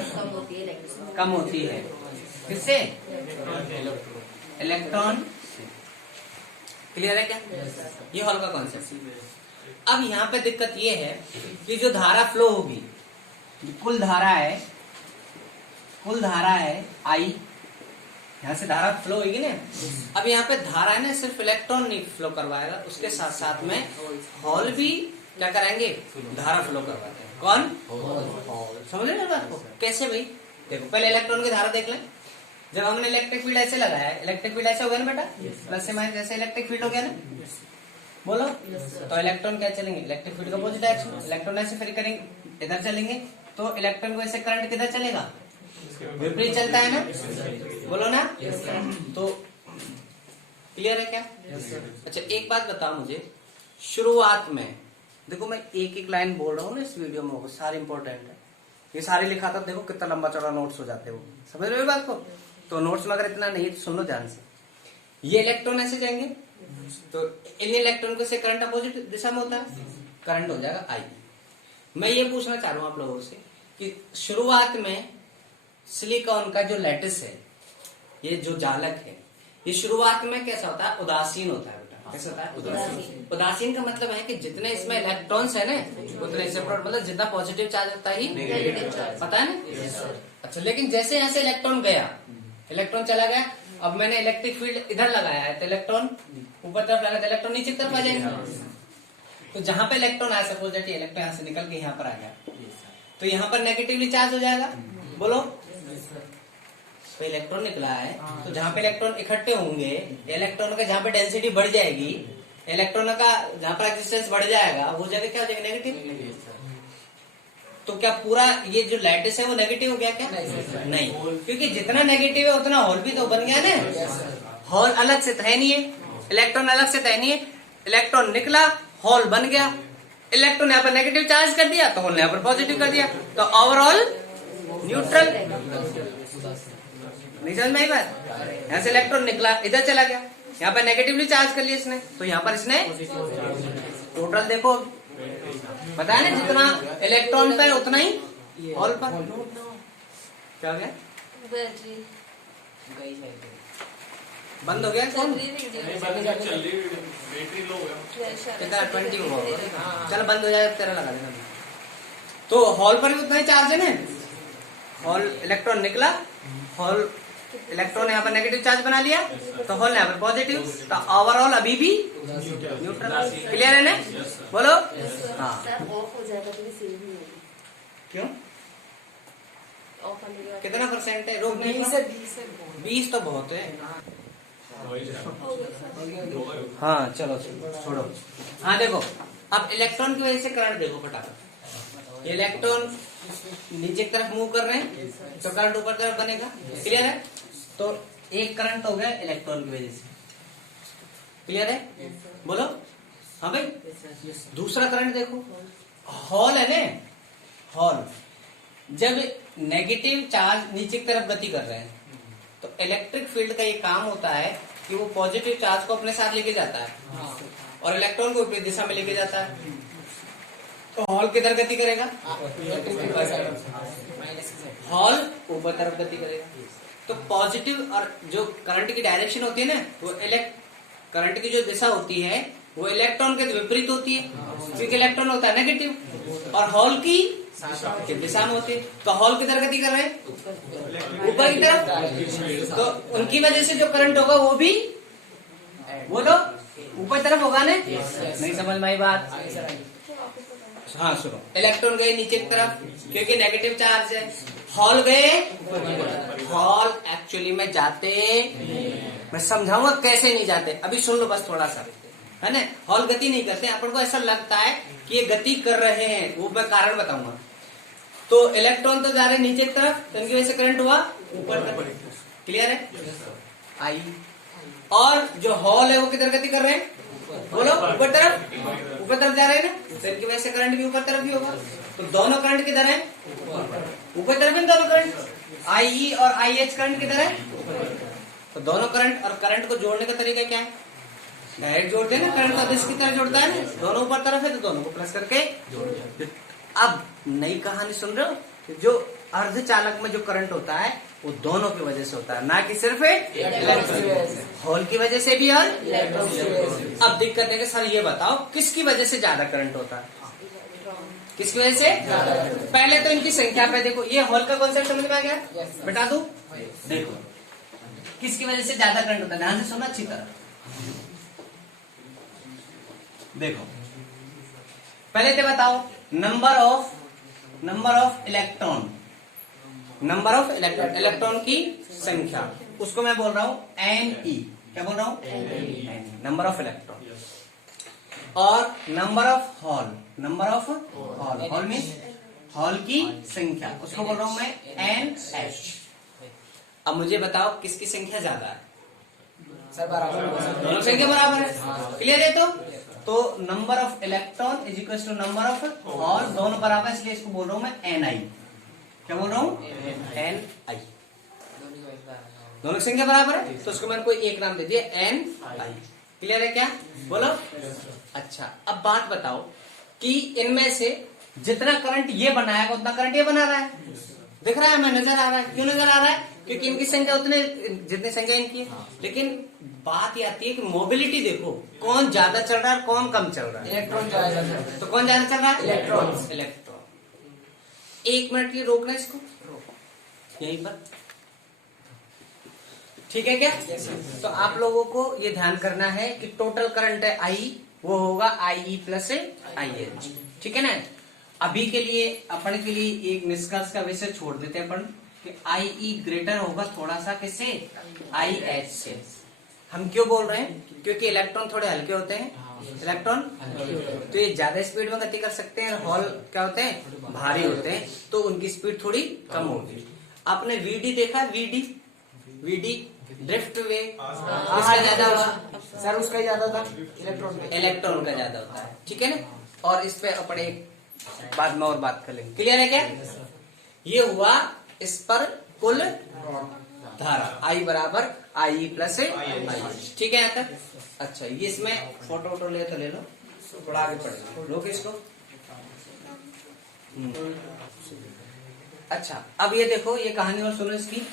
कम होती है। किससे? इलेक्ट्रॉन। क्लियर है क्या? ये हॉल का कॉन्सेप्ट। अब यहाँ पे दिक्कत ये है कि जो धारा फ्लो होगी, कुल धारा है आई, यहाँ से धारा फ्लो होगी ना। अब यहाँ पे धारा है ना, सिर्फ इलेक्ट्रॉन नहीं फ्लो करवाएगा, उसके साथ साथ में हॉल भी क्या कराएंगे? धारा फ्लो करवाते हैं। कौन? हॉल। समझ रहे ना बात को? कैसे भाई? देखो पहले इलेक्ट्रॉन की धारा देख लें। जब हमने इलेक्ट्रिक फील्ड ऐसे लगाया, इलेक्ट्रिक फील्ड ऐसे हो गया ना बेटा, प्लस से माइनस ऐसे इलेक्ट्रिक फील्ड हो गया ना, बोलो। तो इलेक्ट्रॉन क्या चलेंगे, इलेक्ट्रिक फील्ड का अपोजिट डायरेक्शन, इलेक्ट्रॉन ऐसे फिर करेंगे इधर चलेंगे, तो इलेक्ट्रॉन को ऐसे करंट किधर चलेगा, विपरीत चलता है ना, बोलो ना। तो क्लियर है क्या? अच्छा एक बात बताओ मुझे, शुरुआत में देखो मैं एक एक लाइन बोल रहा हूँ ना इस वीडियो में, होगा सारे इंपॉर्टेंट है, ये सारे लिखा था, देखो कितना लंबा चौड़ा नोट्स हो जाते हो, समझ रहे हो बात को। तो नोट्स में अगर इतना नहीं तो सुन लो ध्यान से। ये इलेक्ट्रॉन ऐसे जाएंगे, तो इन इलेक्ट्रॉन को से करंट अपोजिट दिशा में होता है, करंट हो जाएगा आई। मैं ये पूछना चाह रहा हूँ आप लोगों से कि शुरुआत में सिलिकॉन का जो लैटिस है, ये जो जालक है, ये शुरुआत में कैसा होता है, उदासीन होता है बेटा। कैसा होता है, उदासीन। उदासीन का मतलब है कि जितने इसमें इलेक्ट्रॉन्स है ना उतने से मतलब जितना पॉजिटिव चार्ज होता है ही नेगेटिव चार्ज, पता है ना। अच्छा लेकिन जैसे यहाँ से इलेक्ट्रॉन गया, इलेक्ट्रॉन चला गया, अब मैंने इलेक्ट्रिक फील्ड इधर लगाया है तो इलेक्ट्रॉन ऊपर तरफ लगा, तो इलेक्ट्रॉन नीचे की तरफ आ जाएगा। तो जहां पे इलेक्ट्रॉन आया, सपोज दैट ये इलेक्ट्रॉन यहाँ से निकल के यहाँ पर आ गया, तो यहाँ पर नेगेटिवली चार्ज हो जाएगा, बोलो। तो इलेक्ट्रॉन निकला है, तो जहाँ पे इलेक्ट्रॉन इकट्ठे होंगे, इलेक्ट्रॉन का जहाँ पे डेंसिटी बढ़ जाएगी, इलेक्ट्रॉन का जहाँ पर एक्सिस्टेंस बढ़ जाएगा, वो जगह क्या हो जाएगा, नेगेटिव। तो क्या पूरा ये जो लैटिस है वो नेगेटिव हो गया क्या? नहीं, क्योंकि जितना नेगेटिव है उतना होल भी तो बन गया ना। होल अलग से है नहीं है, इलेक्ट्रॉन अलग से है नहीं है, इलेक्ट्रॉन निकला, होल बन गया, इलेक्ट्रॉन यहाँ पर नेगेटिव चार्ज कर दिया तो होल ने यहाँ पर पॉजिटिव कर दिया, तो ओवरऑल न्यूट्रल। नहीं समझ में आई बात? यहाँ से इलेक्ट्रॉन निकला, इधर चला गया, यहाँ पर नेगेटिवली चार्ज कर लिया इसने, तो यहाँ पर इसने टोटल देखो, पता है ना, जितना इलेक्ट्रॉन पर उतना ही होल पर। क्या हो गया, बंद हो गया कौन? कितना 20 हुआ, चलो बंद हो जाए, तेरा लगा देना। तो हॉल पर भी उतना ही चार्ज है ना, हॉल इलेक्ट्रॉन निकला, हॉल इलेक्ट्रॉन यहाँ पर नेगेटिव चार्ज बना लिया, तो हॉल यहाँ पर पॉजिटिव, तो ओवरऑल अभी भी न्यूट्रल। क्लियर है ना, बोलो। हाँ ऑफ हो जाएगा तो सेव नहीं होगी, क्यों, ऑफ होने कितना परसेंट है, रोक नहीं, 20 तो बहुत है। हाँ चलो छोड़ो। हाँ देखो, अब इलेक्ट्रॉन की वजह से करंट देखो फटाफट, इलेक्ट्रॉन नीचे की तरफ मूव कर रहे हैं तो करंट ऊपर तरफ बनेगा। क्लियर है? तो एक करंट हो गया इलेक्ट्रॉन की वजह से, क्लियर है, बोलो। हाँ भाई, दूसरा करंट देखो, हॉल है ना, हॉल जब नेगेटिव चार्ज नीचे की तरफ गति कर रहे हैं, तो इलेक्ट्रिक फील्ड का ये काम होता है कि वो पॉजिटिव चार्ज को अपने साथ लेके जाता है और इलेक्ट्रॉन को विपरीत दिशा में लेके जाता है। तो हॉल किधर गति करेगा, हॉल ऊपर तरफ गति करेगा। तो पॉजिटिव और जो करंट की डायरेक्शन होती है ना, वो करंट की जो दिशा होती है वो इलेक्ट्रॉन के विपरीत होती है, क्योंकि इलेक्ट्रॉन होता है नेगेटिव और हॉल की दिशा में होती है। तो हॉल किधर गति कर रहे हैं, ऊपर की तरफ, तो उनकी वजह से जो करंट होगा वो भी बोलो ऊपर तरफ होगा ना। नहीं समझ में आई बात? हाँ सुनो, इलेक्ट्रॉन गए नीचे की तरफ क्योंकि नेगेटिव चार्ज है, हॉल गए, हॉल एक्चुअली में जाते, मैं समझाऊंगा कैसे नहीं जाते, अभी सुन लो बस थोड़ा सा, है ना। हॉल गति नहीं करते, अपन को ऐसा लगता है कि ये गति कर रहे हैं, वो मैं कारण बताऊंगा। तो इलेक्ट्रॉन तो जा रहे नीचे की तरफ, तो इनकी वजह से करंट हुआ ऊपर तरफ। क्लियर है? आई और जो हॉल है वो किधर गति कर रहे हैं, बोलो ऊपर तरफ, ऊपर तरफ जा रहे हैं ना, तो इनकी वजह से करंट भी ऊपर तरफ ही होगा। तो दोनों करंट किधर है, ऊपर तरफ है दोनों करंट, आई और आई एच करंट किधर है, तो दोनों करंट। और करंट को जोड़ने का तरीका क्या है, डायरेक्ट जोड़ते हैं ना, करंट को दिस की तरफ जोड़ता है ना, दोनों ऊपर तरफ है तो दोनों को प्लस करके जोड़। अब नई कहानी सुन रहे हो, जो अर्धचालक में जो करंट होता है वो दोनों की वजह से होता है, ना कि सिर्फ हॉल की वजह से भी और। अब दिक्कत है कि सर ये बताओ किसकी वजह से ज्यादा करंट होता है, किसकी वजह से? पहले तो इनकी संख्या पे देखो, ये हॉल का कॉन्सेप्ट समझ में आ गया, बता दू। देखो किसकी वजह से ज्यादा करंट होता है, ध्यान से सुनो अच्छी तरह। देखो पहले तो बताओ number of electron, number of electron, electron की संख्या, उसको मैं बोल रहा हूं Ne। क्या बोल रहा हूं? Number of electron. और number of hole, number of hole, hole means hole की संख्या, उसको बोल रहा हूं मैं NH। अब मुझे बताओ किसकी संख्या ज्यादा है? सर बराबर दोनों संख्या बराबर है, क्लियर है? तो number of electron is equal to number of hole, दोनों बराबर, इसलिए इसको बोल रहा हूं मैं Ni। क्या बोल रहा हूं? Ni। दोनों संख्या बराबर है तो उसको मैंने कोई एक नाम दे दिया Ni। क्लियर है क्या? बोलो। अच्छा, अब बात बताओ कि इनमें से जितना करंट ये बनाएगा उतना करंट ये बना रहा है, दिख रहा है हमें, नजर आ रहा है। क्यों नजर आ रहा है? क्योंकि इनकी संख्या उतने, जितनी संख्या इनकी है। लेकिन बात ये आती है कि मोबिलिटी देखो, कौन ज्यादा चल रहा है कौन कम चल रहा है? इलेक्ट्रॉन ज्यादा सर। तो कौन ज्यादा चल रहा है? इलेक्ट्रॉन। इलेक्ट्रॉन। 1 मिनट के लिए रोकना इसको, यहीं पर, ठीक है क्या? तो आप लोगों को ये ध्यान करना है कि टोटल करंट है I, वो होगा IE प्लस IH, ठीक है ना? अभी के लिए अपन के लिए एक निष्कर्ष का विषय छोड़ देते हैं अपन कि IE ग्रेटर होगा थोड़ा सा किससे? IH से। हम क्यों बोल रहे हैं? क्योंकि इलेक्ट्रॉन थोड़े हल्के होते हैं, इलेक्ट्रॉन तो ये ज्यादा स्पीड में गति कर सकते हैं, हॉल क्या होते हैं? भारी होते हैं, तो उनकी स्पीड थोड़ी कम होगी। आपने VD देखा? VD ड्रिफ्ट वे किसका ज्यादा हुआ? सर उसका ही ज्यादा था, इलेक्ट्रॉन का। इलेक्ट्रॉन का ज्यादा होता है, ठीक है ना? और इस पे अपन एक बाद में और बात कर लेंगे, क्लियर है क्या? ये हुआ इस पर कुल धारा I बराबर IE प्लस IH, ठीक है यहाँ तक? अच्छा, ये इसमें फोटो वोटो ले तो ले लो, थोड़ा आगे पढ़ लो इसको। अच्छा, अब ये देखो, ये कहानी और सुनो इसकी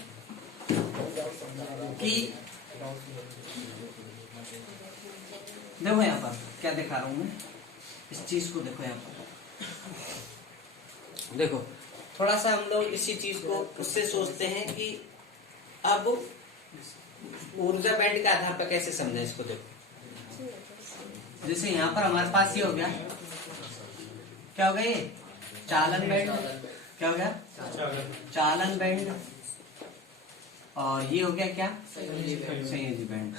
कि देखो यहाँ पर क्या दिखा रहा हूं मैं, इस चीज को देखो यहाँ पर, देखो थोड़ा सा हम लोग इसी चीज को उससे सोचते हैं कि अब ऊर्जा बैंड के आधार पर कैसे समझे इसको। देखो जैसे यहाँ पर हमारे पास ये हो गया, क्या हो गया? ये चालन बैंड, क्या हो गया? चालन बैंड। और ये हो गया क्या? संयोजी बैंड।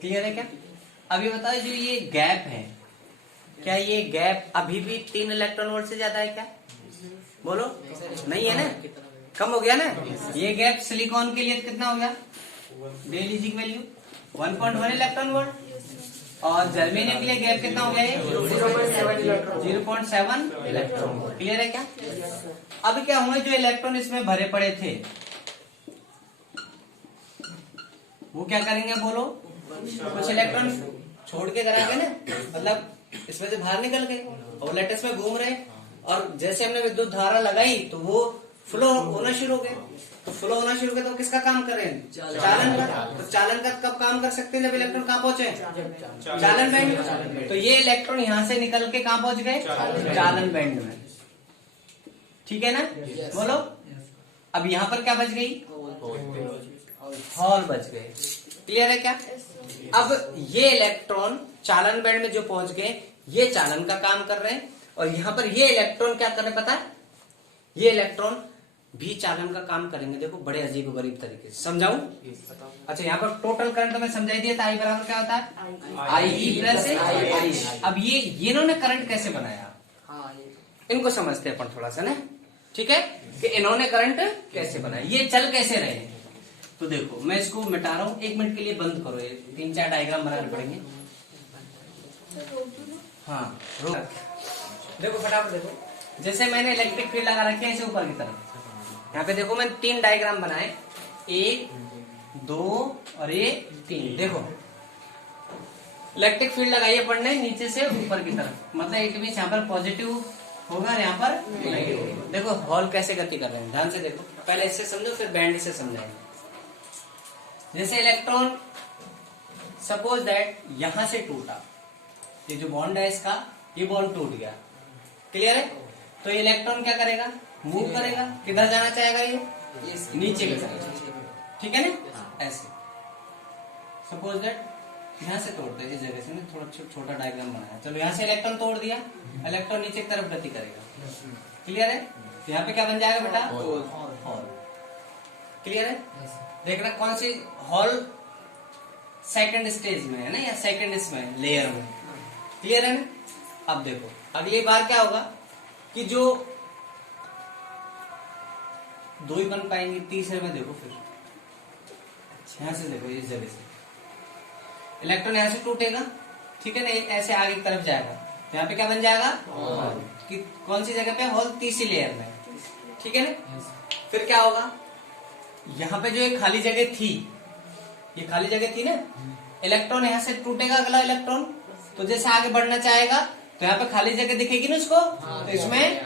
क्लियर है क्या? अब ये बताओ, जो ये गैप है, क्या ये गैप अभी भी 3 इलेक्ट्रॉन वोल्ट से ज्यादा है क्या? बोलो, नहीं है ना? कम हो गया ना? ये गैप सिलिकॉन के लिए कितना हो गया? डेलीजिक वैल्यू 1.1 इलेक्ट्रॉन वोल्ट। और जर्मेनियम के लिए गैप कितना हो गया? 0.7 इलेक्ट्रॉन। क्लियर है क्या? अब क्या हुआ, जो इलेक्ट्रॉन इसमें भरे पड़े थे वो क्या करेंगे? बोलो, कुछ इलेक्ट्रॉन छोड़ के कराएंगे ना, मतलब इसमें से बाहर निकल गए और लेटेस्ट में घूम रहे, और जैसे हमने विद्युत धारा लगाई तो वो फ्लो होना शुरू हो गए। तो फ्लो होना शुरू हो गया तो किसका काम कर रहे हैं? चालन का। तो चालन का कब काम कर सकते हैं? जब इलेक्ट्रॉन कहाँ पहुंचे? चालन बैंड में। तो ये इलेक्ट्रॉन यहाँ से निकल के कहाँ पहुंच गए? चालन बैंड में, ठीक है ना? बोलो, अब यहाँ पर क्या बच गई? हॉल बच गए। क्लियर है क्या? अब ये इलेक्ट्रॉन चालन बैंड में जो पहुंच गए, ये चालन का काम कर रहे हैं, और यहाँ पर ये इलेक्ट्रॉन क्या कर रहे हैं पता है? ये इलेक्ट्रॉन भी चालन का काम करेंगे। देखो बड़े अजीब गरीब तरीके से समझाऊं। अच्छा, यहाँ पर टोटल करंट तो मैं समझाई दिया था, I बराबर क्या होता है? IE plus IH। अब ये इन्होंने करंट कैसे बनाया, इनको समझते हैं अपन थोड़ा सा ना, ठीक है? कि इन्होंने करंट कैसे बनाया, ये चल कैसे रहे। तो देखो मैं इसको मिटा रहा हूँ, 1 मिनट के लिए बंद करो, ये 3-4 डायग्राम बनाने पड़ेंगे। हाँ रोक, देखो फटाफट देखो। जैसे मैंने इलेक्ट्रिक फील्ड लगा रखी है ऐसे ऊपर की तरफ, यहाँ पे देखो मैंने 3 डायग्राम बनाए, 1, 2 और ये 3। देखो इलेक्ट्रिक फील्ड लगाई है पढ़ने नीचे से ऊपर की तरफ, मतलब इट मींस यहाँ पर पॉजिटिव होगा और यहाँ पर नेगेटिव। देखो हॉल कैसे गति कर रहे हैं, ध्यान से देखो। पहले इससे समझो फिर बैंड से समझाएंगे। जैसे इलेक्ट्रॉन सपोज दैट यहां से टूटा, ये जो बॉन्ड है इसका, ये बॉन्ड टूट गया, क्लियर है? तो ये इलेक्ट्रॉन क्या करेगा? मूव करेगा। किधर जाना चाहेगा? ये नीचे की तरफ, ठीक है ना? ऐसे सपोज दैट यहाँ से तोड़ते हैं इस जगह से ना, थोड़ा छोटा डायग्राम बनाया। चलो यहाँ से इलेक्ट्रॉन तोड़ दिया, इलेक्ट्रॉन नीचे की तरफ गति करेगा। क्लियर है? तो यहाँ पे क्या बन जाएगा बेटा? हॉल। क्लियर है? देखना कौन सी हॉल सेकंड स्टेज में है ना, या सेकंड इसमें लेयर में। क्लियर है ना? अब देखो अगली बार क्या होगा कि जो दो ही बन पाएंगे, तीसरे में देखो फिर यहां से देखो इस जगह से इलेक्ट्रॉन यहां से टूटेगा, ठीक है ना, ऐसे आगे की तरफ जाएगा, यहाँ पे क्या बन जाएगा? कि कौन सी जगह पे? हॉल तीसरी लेयर में, ठीक है ना। फिर क्या होगा, यहाँ पे जो एक खाली जगह थी, ये खाली जगह थी ना, इलेक्ट्रॉन यहाँ से टूटेगा, अगला इलेक्ट्रॉन तो जैसे आगे बढ़ना चाहेगा तो यहाँ पे खाली जगह दिखेगी ना उसको, तो इसमें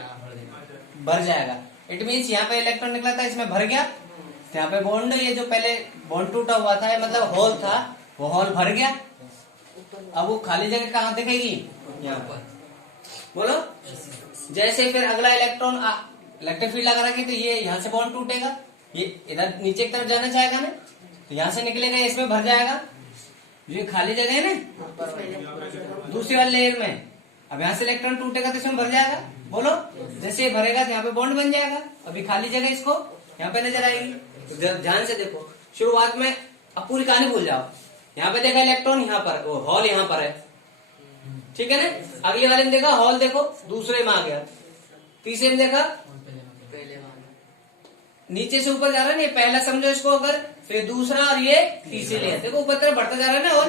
भर जाएगा। इट मीन्स यहाँ पे इलेक्ट्रॉन निकला था, इसमें भर गया, तो यहाँ पे बॉन्ड, ये जो पहले बॉन्ड टूटा हुआ था, मतलब हॉल था, वो हॉल भर गया। अब वो खाली जगह कहाँ दिखेगी? यहाँ पर। बोलो। जैसे फिर अगला इलेक्ट्रॉन इलेक्ट्रिक फील्ड लगा रखी, तो ये यहाँ से बॉन्ड टूटेगा, ये इधर नीचे की तरफ जाना चाहेगा ना, तो यहाँ से निकलेगा, इसमें भर जाएगा। ये खाली जगह है ना दूसरी वाली लेयर में, अब यहाँ से इलेक्ट्रॉन टूटेगा तो इसमें भर जाएगा। बोलो। जैसे ये भरेगा तो यहाँ पे बॉन्ड बन जाएगा, अभी खाली जगह इसको यहाँ पे नजर आएगी। तो ध्यान से देखो, शुरुआत में अब पूरी कहानी भूल जाओ। यहाँ पे देखा इलेक्ट्रॉन, यहाँ पर हॉल यहाँ पर है, ठीक है ना। अगले वाले में देखा हॉल, देखो दूसरे में आ गया, तीसरे में देखा नीचे से ऊपर जा रहा है ना, पहला समझो इसको अगर, फिर दूसरा और ये तीसरी लेयर, देखो ऊपर तरफ बढ़ता जा रहा है ना। और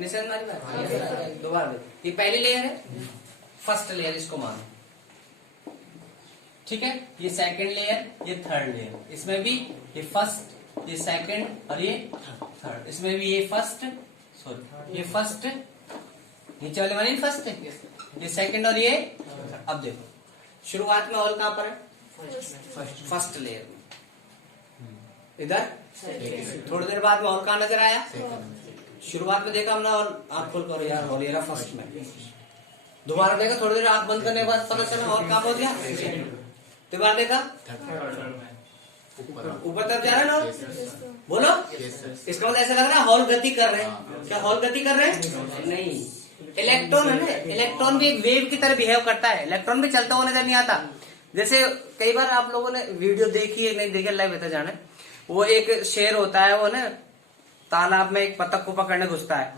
निशान मारी बात दोबारा देखो, ये पहली लेयर है, फर्स्ट लेयर इसको मानो, ठीक है। ये सेकंड लेयर, ये थर्ड लेयर, इसमें भी ये फर्स्ट, ये सेकंड और ये थर्ड, इसमें भी ये फर्स्ट, सॉरी ये फर्स्ट, नीचे वाले माने फर्स्ट है, ये सेकंड और ये। अब देखो शुरुआत में हॉल कहाँ पर है? फर्स्ट लेयर में, इधर। थोड़ी देर बाद में हॉल कहाँ नजर आया? शुरुआत में देखा हमने, और आंख खोल कर यार हॉल ये फर्स्ट में, दोबारा देखा, थोड़ी देर आंख बंद करने के बाद पता चला हॉल कहाँ पहुंच गया, दोबारा देखा ऊपर तरफ जा रहा है ना। बोलो। इसका मतलब ऐसा लग रहा है हॉल गति कर रहे हैं। क्या हॉल गति कर रहे हैं? नहीं, इलेक्ट्रॉन है ना, इलेक्ट्रॉन भी एक वेव की तरह बिहेव करता है, इलेक्ट्रॉन भी चलता हुआ नजर नहीं आता। जैसे कई बार आप लोगों ने वीडियो देखी है, नहीं देखी, लाइव बेहतर जाने, वो एक शेर होता है, वो ना तालाब में एक बतख को पकड़ने घुसता है,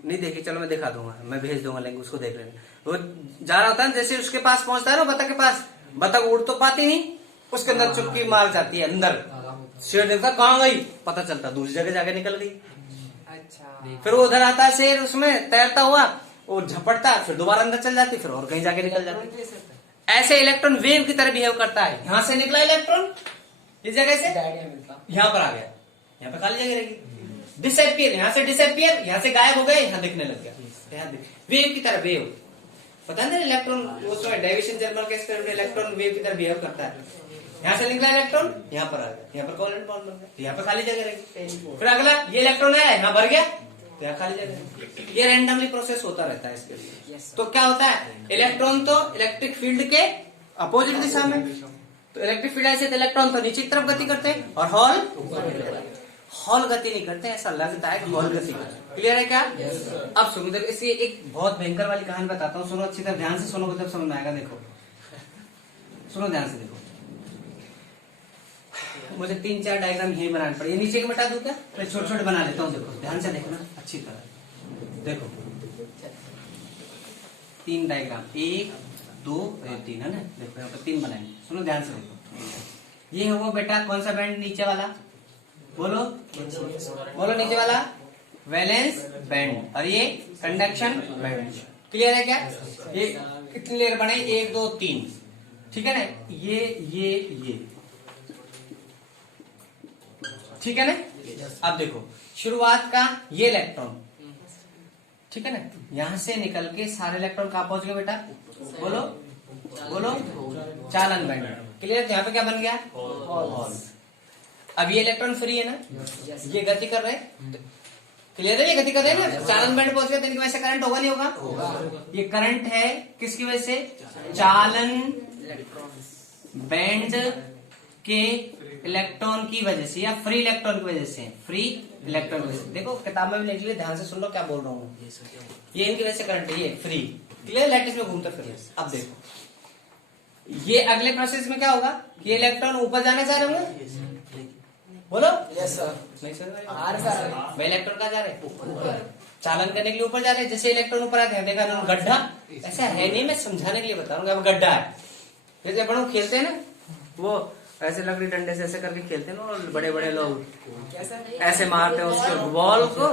नहीं देखी, चलो मैं दिखा दूंगा, मैं भेज दूंगा लिंक, उसको देख लेना। वो जा रहा होता है, जैसे उसके पास पहुंचता है ना बतख के पास, बतख उड़ तो पाती नहीं, उसके अंदर चुपकी मार जाती है अंदर, शेर देखता कहाँ गई, पता चलता दूसरी जगह जाके निकल गई। अच्छा। फिर वो उधर आता है शेर, उसमें तैरता हुआ, वो झपटता, फिर दोबारा अंदर चल जाती, फिर और कहीं जाके निकल जाती। ऐसे इलेक्ट्रॉन वेव की तरह बिहेव करता है। यहाँ से निकला इलेक्ट्रॉन इस जगह से, यहाँ पर आ गया, यहाँ पे खाली जगह रहेगी, डिसअपियर, यहाँ से डिसअपियर, यहाँ से गायब हो गए, यहाँ दिखने लग गया, वेव की तरह वेव। पता नहीं इलेक्ट्रॉन, वो तो डेविएशन जर्नल के एक्सपेरिमेंट, इलेक्ट्रॉन वेव की तरह बिहेव करता है। यहाँ से निकला इलेक्ट्रॉन, यहाँ पर आ गया, यहाँ पर कोवेलेंट बॉन्ड बन गया, यहाँ पर खाली जगह रहेगी। फिर अगला ये इलेक्ट्रॉन आया, यहाँ भर गया, तो यहाँ खाली जगह। ये रैंडमली प्रोसेस होता रहता है इसके लिए। तो क्या होता है, इलेक्ट्रॉन तो इलेक्ट्रिक फील्ड के अपोजिट दिशा में, तो इलेक्ट्रिक फील्ड ऐसे, इलेक्ट्रॉन तो नीचे की तरफ गति करते हैं, और हॉल गति नहीं करते, ऐसा लगता है कि हॉल गति करते हैं। क्लियर है क्या? अब सुनो, देखो इसकी एक बहुत भयंकर वाली कहानी बताता हूँ, सुनो अच्छी तरह, ध्यान से सुनो, तब समझ में आएगा। देखो सुनो ध्यान से, देखो मुझे 3-4 डायग्राम यही बनाने पड़े, ये नीचे के मिटा दूं क्या, तो छोटे छोटे बना लेता हूँ। देखो ध्यान से देखना अच्छी तरह, देखो 3 डायग्राम, 1 2 3 है ना, देखो यहाँ पर 3 बनाएंगे, सुनो ध्यान से देखो। ये हुआ बेटा कौन सा बैंड, नीचे वाला, बोलो बोलो, नीचे वाला वैलेंस बैंड, और ये कंडक्शन बैंड। क्लियर है क्या? ये कितनी लेयर बने, 1 2 3, ठीक है ना, ये ठीक है ना। अब देखो शुरुआत का ये इलेक्ट्रॉन, ठीक है ना, यहां से निकल के सारे इलेक्ट्रॉन कहां पहुंच गए बेटा, बोलो बोलो, चालन बैंड। क्लियर? यहाँ पे क्या बन गया, हॉल। अब ये इलेक्ट्रॉन फ्री है ना, ये गति कर रहे हैं, क्लियर है, ये गति कर रहे हैं ना, चालन बैंड पहुंच गया, तो इनकी वजह से करंट होगा नहीं होगा? ये करंट है किसकी वजह से, चालन बैंड के इलेक्ट्रॉन की वजह से या फ्री इलेक्ट्रॉन की वजह से, फ्री इलेक्ट्रॉन की वजह से, देखो किताब में भी लिख लिया, ध्यान से सुन लो क्या बोल रहा हूँ। ये इनकी वजह से करंट है, ये फ्री, क्लियर, लैटिस में घूमता फिर। अब देखो ये अगले प्रोसेस में क्या होगा, ये इलेक्ट्रॉन ऊपर जाना चाह रहे होंगे, बोलो। Yes sir. नहीं सर, आर सर। भाई इलेक्ट्रॉन कहाँ जा रहे हैं, ऊपर, चालन करने के लिए ऊपर जा रहे हैं। जैसे इलेक्ट्रॉन ऊपर आते हैं, देखा ना गड्ढा, ऐसा है नहीं, मैं समझाने के लिए बता रहा हूँ, गड्ढा है। जैसे अपन लोग खेलते हैं ना, वो ऐसे लकड़ी डंडे से ऐसे करके खेलते हैं ना, और बड़े बड़े लोग क्या सर? ऐसे मारते हैं उसको, बॉल को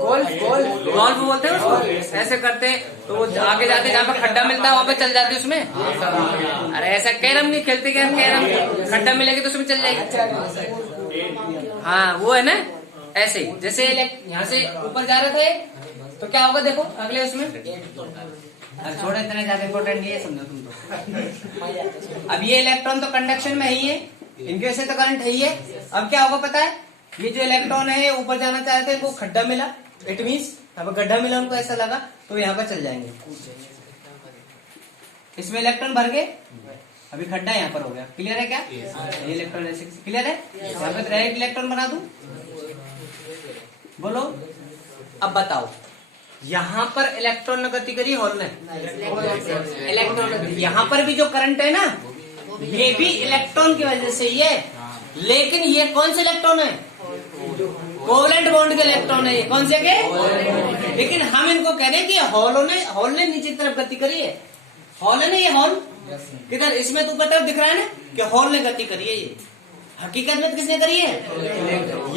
गोल्फ बोलते हैं उसको, ऐसे करते हैं तो वो आगे जाते जहाँ पे खड्डा मिलता है वहाँ पे चल जाते उसमें। अरे ऐसा कैरम नहीं खेलते क्या, कैरम खड्डा मिलेगी तो उसमें चल जाएगी। हाँ वो है ना, ऐसे ही जैसे यहाँ से ऊपर जा रहे थे तो क्या होगा, देखो अगले उसमें, छोड़ो इतना ज्यादा इम्पोर्टेंट नहीं है, समझो तुम तो। अब ये इलेक्ट्रॉन तो कंडक्शन में ही है, इनके वजह से तो करंट है ही है। अब क्या होगा पता है, ये जो इलेक्ट्रॉन है ऊपर जाना चाहते हैं, वो खड्डा मिला, इट मीन्स अब गड्ढा मिला उनको, ऐसा लगा तो यहाँ पर चल जाएंगे। इसमें इलेक्ट्रॉन भर गए, अभी खड्डा यहाँ पर हो गया, क्लियर है क्या, ये इलेक्ट्रॉन ऐसे क्लियर है। यहाँ पे डायरेक्ट इलेक्ट्रॉन बना दूं, बोलो। अब बताओ, यहाँ पर इलेक्ट्रॉन ने गति करी, हॉल ने इलेक्ट्रॉन, यहाँ पर भी जो करंट है ना, ये भी इलेक्ट्रॉन की वजह से ही है, लेकिन ये कौन से इलेक्ट्रॉन है, कोवलेंट बॉन्ड के इलेक्ट्रॉन है ये, कौन से के, लेकिन हम इनको कह रहे हैं कि हॉल ने नीचे की तरफ गति करी है, हॉल है ना ये हॉल, किधर, इसमें तो ऊपर तरफ दिख रहा है ना कि हॉल ने गति करी है, ये हकीकत में तो किसने करी है,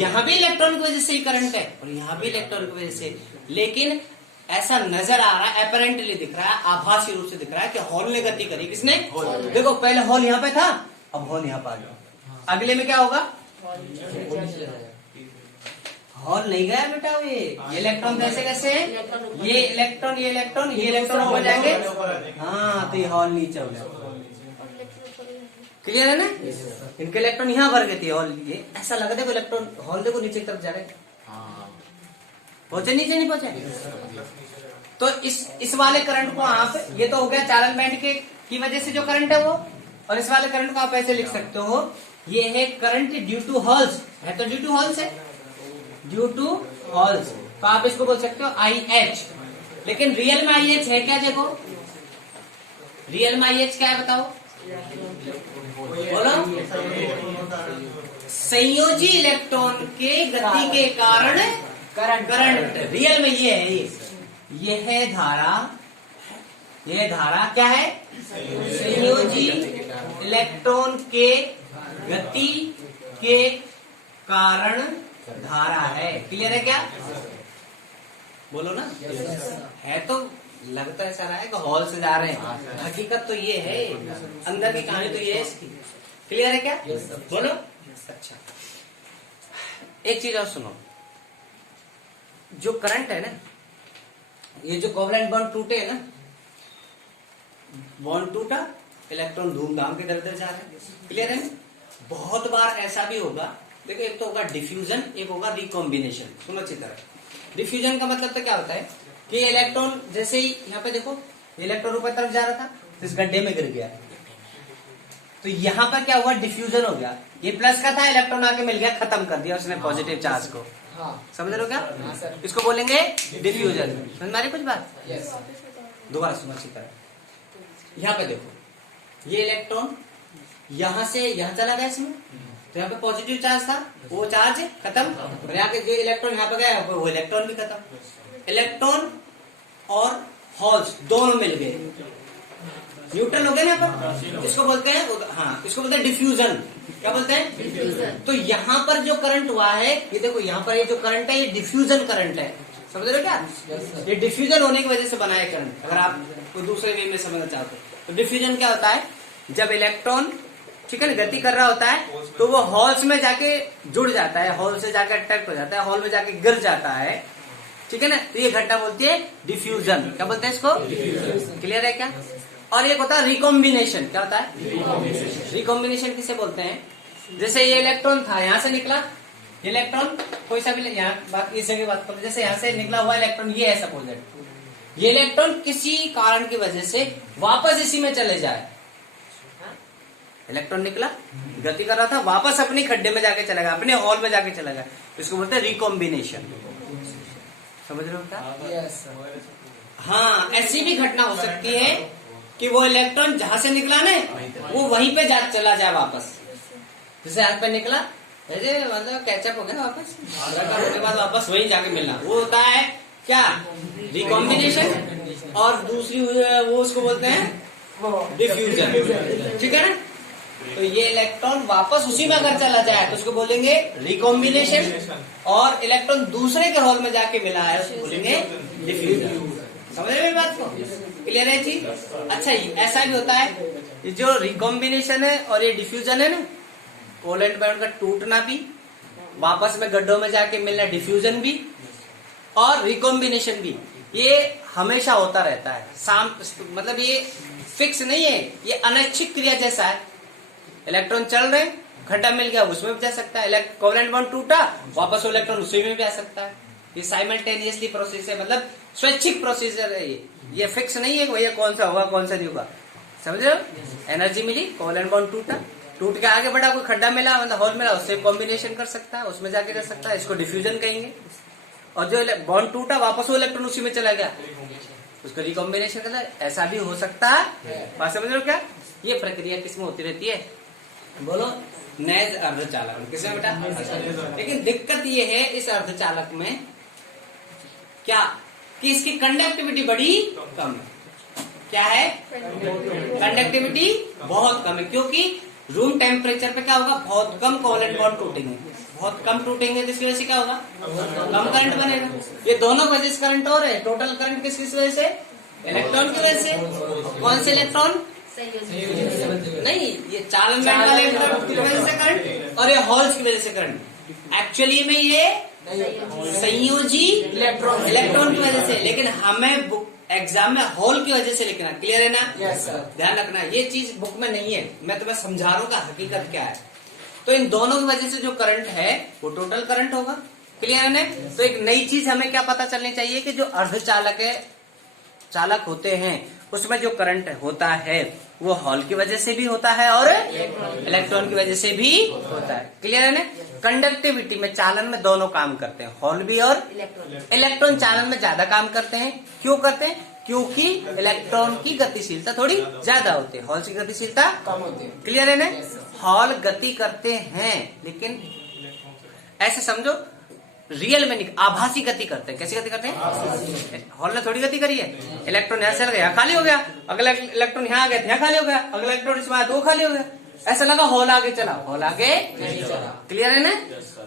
यहाँ भी इलेक्ट्रॉन की वजह से ही करंट है और यहाँ भी इलेक्ट्रॉन की वजह से, लेकिन ऐसा नजर आ रहा है, अपेरेंटली दिख रहा है, आभासी रूप से दिख रहा है कि हॉल ने गति करी, किसने, देखो पहले हॉल यहाँ पे था, अब हॉल यहाँ पे आ गया, अगले में क्या होगा, हॉल नहीं गया बेटा, ये इलेक्ट्रॉन कैसे कैसे है, ये इलेक्ट्रॉन हो जाएंगे, हाँ तो ये हॉल नीचे हो गया, क्लियर है ना। इनके इलेक्ट्रॉन यहाँ भर गए थे, हॉल, ये ऐसा लगा देखो इलेक्ट्रॉन, हॉल देखो नीचे की तरफ जा रहे, पहुंचे नीचे नहीं पहुंचे। तो इस वाले करंट को आप, ये तो हो गया चालन बैंड के की वजह से जो करंट है वो, और इस वाले करंट को आप ऐसे लिख सकते हो, ये है करंट ड्यू टू हॉल्स, है तो ड्यू टू हॉल्स है, ड्यू टू हॉल्स, तो आप इसको बोल सकते हो IH, लेकिन रियल में IH है क्या, देखो रियल में IH क्या है बताओ, बोलो, संयोजी इलेक्ट्रॉन के गति के कारण करंट, रियल में ये है, ये है धारा, ये धारा क्या है, संयोजी इलेक्ट्रॉन के गति के कारण धारा है, क्लियर है क्या, बोलो ना, है तो लगता ऐसा रहा है कि हॉल से जा रहे हैं, हकीकत तो ये है, अंदर की कहानी तो ये है इसकी, क्लियर है क्या, बोलो। अच्छा, एक चीज और सुनो, जो करंट है ना, ये जो कोवलेंट बॉन्ड टूटे है ना, बॉन्ड टूटा, इलेक्ट्रॉन धूमधाम के दर जा रहे हैं, क्लियर है। बहुत बार ऐसा भी होगा, देखो एक तो होगा डिफ्यूजन, एक होगा रिकॉम्बिनेशन, सुनो अच्छी तरह। डिफ्यूजन का मतलब तो क्या होता है कि इलेक्ट्रॉन जैसे ही यहाँ पे देखो, इलेक्ट्रॉन ऊपर तरफ जा रहा था, तो इस गड्ढे में गिर गया, तो यहाँ पर क्या हुआ, डिफ्यूजन हो गया, ये प्लस का था, इलेक्ट्रॉन आके मिल गया, खत्म कर दिया उसने पॉजिटिव चार्ज को, समझ रहे हो क्या, इसको बोलेंगे डिफ्यूजन, समझ में आ रही कुछ बात, दोबारा सुनो अच्छी तरह। यहाँ पे देखो, ये इलेक्ट्रॉन यहाँ से यहाँ चला गया इसमें, तो यहाँ पे पॉजिटिव चार्ज था, वो चार्ज खत्म, और यहाँ के जो इलेक्ट्रॉन यहाँ पे गया वो इलेक्ट्रॉन भी खत्म, इलेक्ट्रॉन और हॉल्स दोनों मिल गए, न्यूट्रल हो गया ना यहाँ पर, इसको बोलते हैं, हाँ इसको बोलते हैं डिफ्यूजन, क्या बोलते हैं, डिफ्यूजन। तो यहाँ पर जो करंट हुआ है, ये देखो यहाँ पर ये जो करंट है, ये डिफ्यूजन करंट है, समझ रहे हो क्या, ये डिफ्यूजन होने की वजह से बना है करंट, अगर आप कोई दूसरे वे में समझना चाहते हो। तो डिफ्यूजन क्या होता है, जब इलेक्ट्रॉन ठीक है ना गति कर रहा होता है, तो वो हॉल्स में जाके जुड़ जाता है, हॉल से जाकर अट्रैक्ट हो जाता है, हॉल में जाके गिर जाता है, ठीक है ना, तो ये घटना बोलती है डिफ्यूजन, क्या बोलते हैं इसको, क्लियर है क्या। और एक होता है रिकॉम्बिनेशन, क्या होता है, रिकॉम्बिनेशन किसे बोलते हैं, जैसे ये इलेक्ट्रॉन था, यहाँ से निकला ये इलेक्ट्रॉन, कोई सा भी यहाँ बात इस जगह बात करो, जैसे यहाँ से निकला हुआ इलेक्ट्रॉन ये है सपोज, ये इलेक्ट्रॉन किसी कारण की वजह से वापस इसी में चले जाए, इलेक्ट्रॉन निकला, गति कर रहा था, वापस अपने खड्डे में जाके चला गया, अपने हॉल में जाके चला गया, इसको बोलते हैं रिकॉम्बिनेशन। समझ रहे हो क्या? Yes sir. हाँ, ऐसी भी घटना हो सकती है कि वो इलेक्ट्रॉन जहां से निकला ना वो वहीं पे चला जाए वापस। जैसे हाथ पे निकला, ऐसे मतलब कैचअप हो गया वापस, आधा होने के बाद वापस वहीं जाके मिलना, वो होता है क्या? रिकॉम्बिनेशन। और दूसरी वो उसको बोलते हैं डिफ्यूजन। ठीक है ना? तो ये इलेक्ट्रॉन वापस उसी में अगर चला जाए तो उसको बोलेंगे रिकॉम्बिनेशन, और इलेक्ट्रॉन दूसरे के हॉल में जाके मिला है उसको बोलेंगे डिफ्यूजन। समझ रहे मेरी बात को? क्लियर है चीज? अच्छा, ऐसा भी होता है, ये जो रिकॉम्बिनेशन है और ये डिफ्यूजन है ना, कोवेलेंट बॉन्ड का टूटना भी, वापस में गड्ढों में जाके मिलना, डिफ्यूजन भी और रिकॉम्बिनेशन भी, ये हमेशा होता रहता है। मतलब ये फिक्स नहीं है, ये अनैच्छिक क्रिया जैसा है। इलेक्ट्रॉन चल रहे, खड्डा मिल गया, उसमें भी जा सकता है, कोवेलेंट बॉन्ड टूटा, वापस वो इलेक्ट्रॉन उसी में भी आ सकता है। ये साइमल्टेनियसली प्रोसेस है, मतलब स्वैच्छिक प्रोसीजर है ये फिक्स नहीं है भैया कौन सा होगा कौन सा नहीं होगा। समझ रहे हो? एनर्जी मिली, कोवेलेंट बॉन्ड टूटा, टूट के आगे बढ़ा, कोई खड्डा मिला, मतलब होल मिला, उससे कॉम्बिनेशन कर सकता है, उसमें जाके कर सकता है, इसको डिफ्यूजन कहेंगे। और जो बॉन्ड टूटा, वापस वो इलेक्ट्रॉन उसी में चला गया, उसको रिकॉम्बिनेशन करता है। ऐसा भी हो सकता है। बात समझ रहे हो क्या? ये प्रक्रिया किसमें होती रहती है? बोलो, नैज अर्धचालक में। किसमें बेटा? लेकिन दिक्कत ये है इस अर्धचालक में क्या कि इसकी कंडक्टिविटी बड़ी कम है। क्या है? कंडक्टिविटी बहुत कम है, क्योंकि रूम टेम्परेचर पे क्या होगा? बहुत कम कोवेलेंट बॉन्ड टूटेंगे, बहुत कम टूटेंगे, जिसकी वजह से क्या होगा? कम करंट बनेगा। ये दोनों वजह से करंट और है। टोटल करंट किस वजह से? इलेक्ट्रॉन की वजह से। कौन से इलेक्ट्रॉन? नहीं, ये चालन बैंड वाले इलेक्ट्रॉन की वजह से करंट, और ये हॉल्स की वजह से करंट। एक्चुअली में ये संयोजी इलेक्ट्रॉन की वजह से, लेकिन हमें एग्जाम में हॉल की वजह से लिखना। क्लियर है ना? Yes sir. ध्यान रखना, ये चीज बुक में नहीं है, मैं तुम्हें समझा रहा हूँ का हकीकत क्या है। तो इन दोनों की वजह से जो करंट है वो टोटल करंट होगा। क्लियर है ना? तो एक नई चीज हमें क्या पता चलनी चाहिए कि जो अर्धचालक है, चालक होते हैं, उसमें जो करंट होता है वो हॉल की वजह से भी होता है और इलेक्ट्रॉन की वजह से भी होता है। क्लियर है ना? कंडक्टिविटी में, चालन में दोनों काम करते हैं, हॉल भी और इलेक्ट्रॉन चालन में ज्यादा काम करते हैं। क्यों करते हैं? क्योंकि इलेक्ट्रॉन की गतिशीलता थोड़ी ज्यादा होती है, हॉल की गतिशीलता कम होती है। क्लियर है ना? हॉल गति करते हैं, लेकिन ऐसे समझो रियल में नहीं, आभासी गति करते हैं। कैसी गति करते हैं? हॉल ने थोड़ी गति करी है। इलेक्ट्रॉन यहाँ से लगा, यहाँ खाली हो गया, अगला इलेक्ट्रॉन यहाँ आ गया, यहाँ खाली हो गया, अगला इलेक्ट्रॉन इसमें आया तो खाली हो गया। ऐसा लगा हॉल आगे चला, हॉल आगे नहीं चला। क्लियर है ना?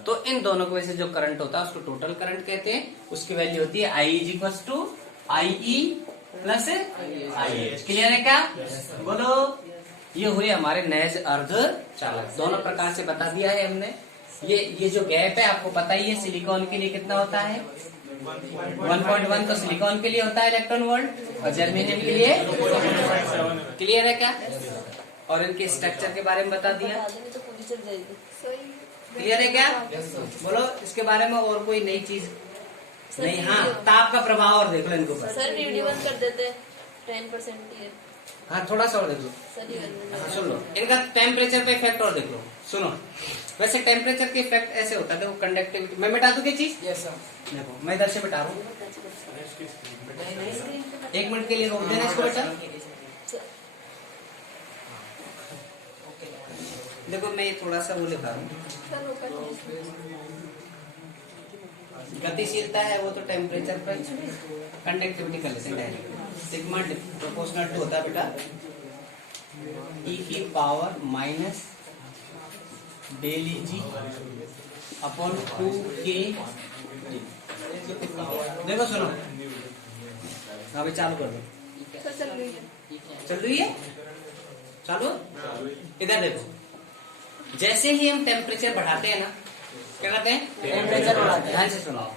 तो इन दोनों की वजह से जो करंट होता है उसको टोटल करंट कहते हैं। उसकी वैल्यू होती है I is equal to IE plus IH। Clear है क्या? बोलो, ये हुए हमारे नैज अर्धचालक। दोनों प्रकार से बता दिया है हमने। ये जो गैप है आपको पता ही है, सिलिकॉन के लिए कितना होता है? 1.1 तो सिलिकॉन के लिए होता है इलेक्ट्रॉन वोल्ट, और जर्मेनियम के लिए। क्लियर है क्या? और इनके स्ट्रक्चर के बारे में बता दिया। तो पूरी चल जाएगी। क्लियर है क्या? बोलो, इसके बारे में और कोई नई चीज नहीं? हाँ, ताप का प्रभाव और देख लो इनको ऊपर। सर वीडियो बंद कर देते 10%। हाँ, थोड़ा सा और देख लो। हाँ, सुन लो, इनका टेम्परेचर पे इफेक्ट और देख लो। सुनो, वैसे टेम्परेचर के इफेक्ट ऐसे होता है, देखो कंडक्टिविटी। मैं मिटा दूं क्या चीज? Yes sir. देखो, मैं इधर से मिटा रहा हूँ, 1 मिनट के लिए रोक देना इसको बेटा। देखो, मैं ये थोड़ा सा वो लिखा रहा हूँ। गतिशीलता है वो तो टेम्परेचर पर, कंडक्टिविटी कर लेते हैं। सिग्मा प्रोपोर्शनल टू होता है बेटा E की पावर माइनस डेल जी अपॉन 2K। देखो सुनो, अभी चालू कर दो। चल रही है? चालू? इधर देखो, जैसे ही हम टेम्परेचर बढ़ाते हैं ना, क्या करते हैं? टेम्परेचर बढ़ाते हैं। ध्यान से सुनो,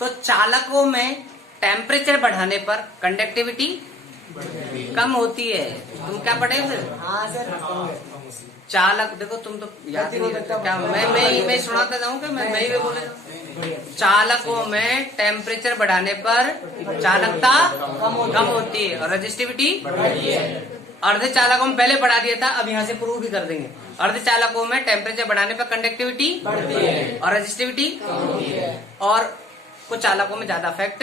तो चालकों में टेम्परेचर बढ़ाने पर कंडक्टिविटी कम होती है। तुम क्या पढ़े फिर? हाँ सर। चालक, देखो तुम तो याद ही नहीं रखते क्या? मैं सुनाता जाऊँ क्या? मैं ही बोले। चालकों में टेम्परेचर बढ़ाने पर चालकता कम होती है और रेजिस्टिविटी। अर्धचालकों में पहले पढ़ा दिया था, अब यहाँ से प्रूव भी कर देंगे। अर्धचालकों में टेम्परेचर बढ़ाने पर कंडक्टिविटी बढ़ती है और रेजिस्टिविटी होती है। और कुछ चालकों में ज्यादा इफेक्ट।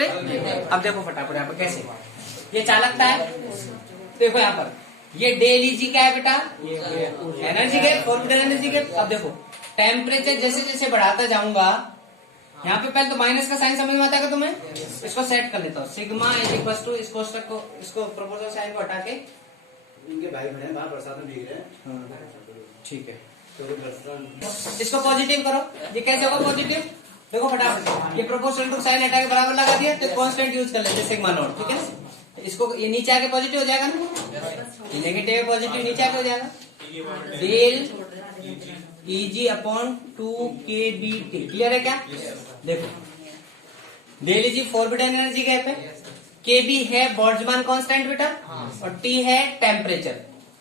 अब देखो फटाफट यहाँ पर कैसे ये चालकता है। देखो यहाँ पर ये डेली जी क्या है बेटा, energy gap, forbidden energy gap. अब देखो टेम्परेचर जैसे जैसे बढ़ाता जाऊंगा, यहाँ पे पहले तो माइनस का साइन समझ में आता है तुम्हें, इसको सेट कर लेता हूँ। सिग्मा इज इक्वल टू इसको प्रोपोर्शनल साइन को हटा के, इनके भाई बहन बाहर बरसात में भीग रहे हैं। ठीक है, तो बरसात इसको पॉजिटिव करो। ये कैसे होगा पॉजिटिव, देखो फटाफट, ये प्रोपोर्शनल टू साइन हटा के बराबर लगा दिया, तो कांस्टेंट यूज कर लेते सिग्मा नॉट, ठीक है ना। इसको ये नीचे आके पॉजिटिव हो जाएगा ना, ये नेगेटिव पॉजिटिव नीचे आके हो जाएगा, del Eg upon 2kBT। Clear है क्या? देखो del Eg forbidden energy gap है, Kb है बोल्ट्जमान कांस्टेंट बेटा, और T है टेम्परेचर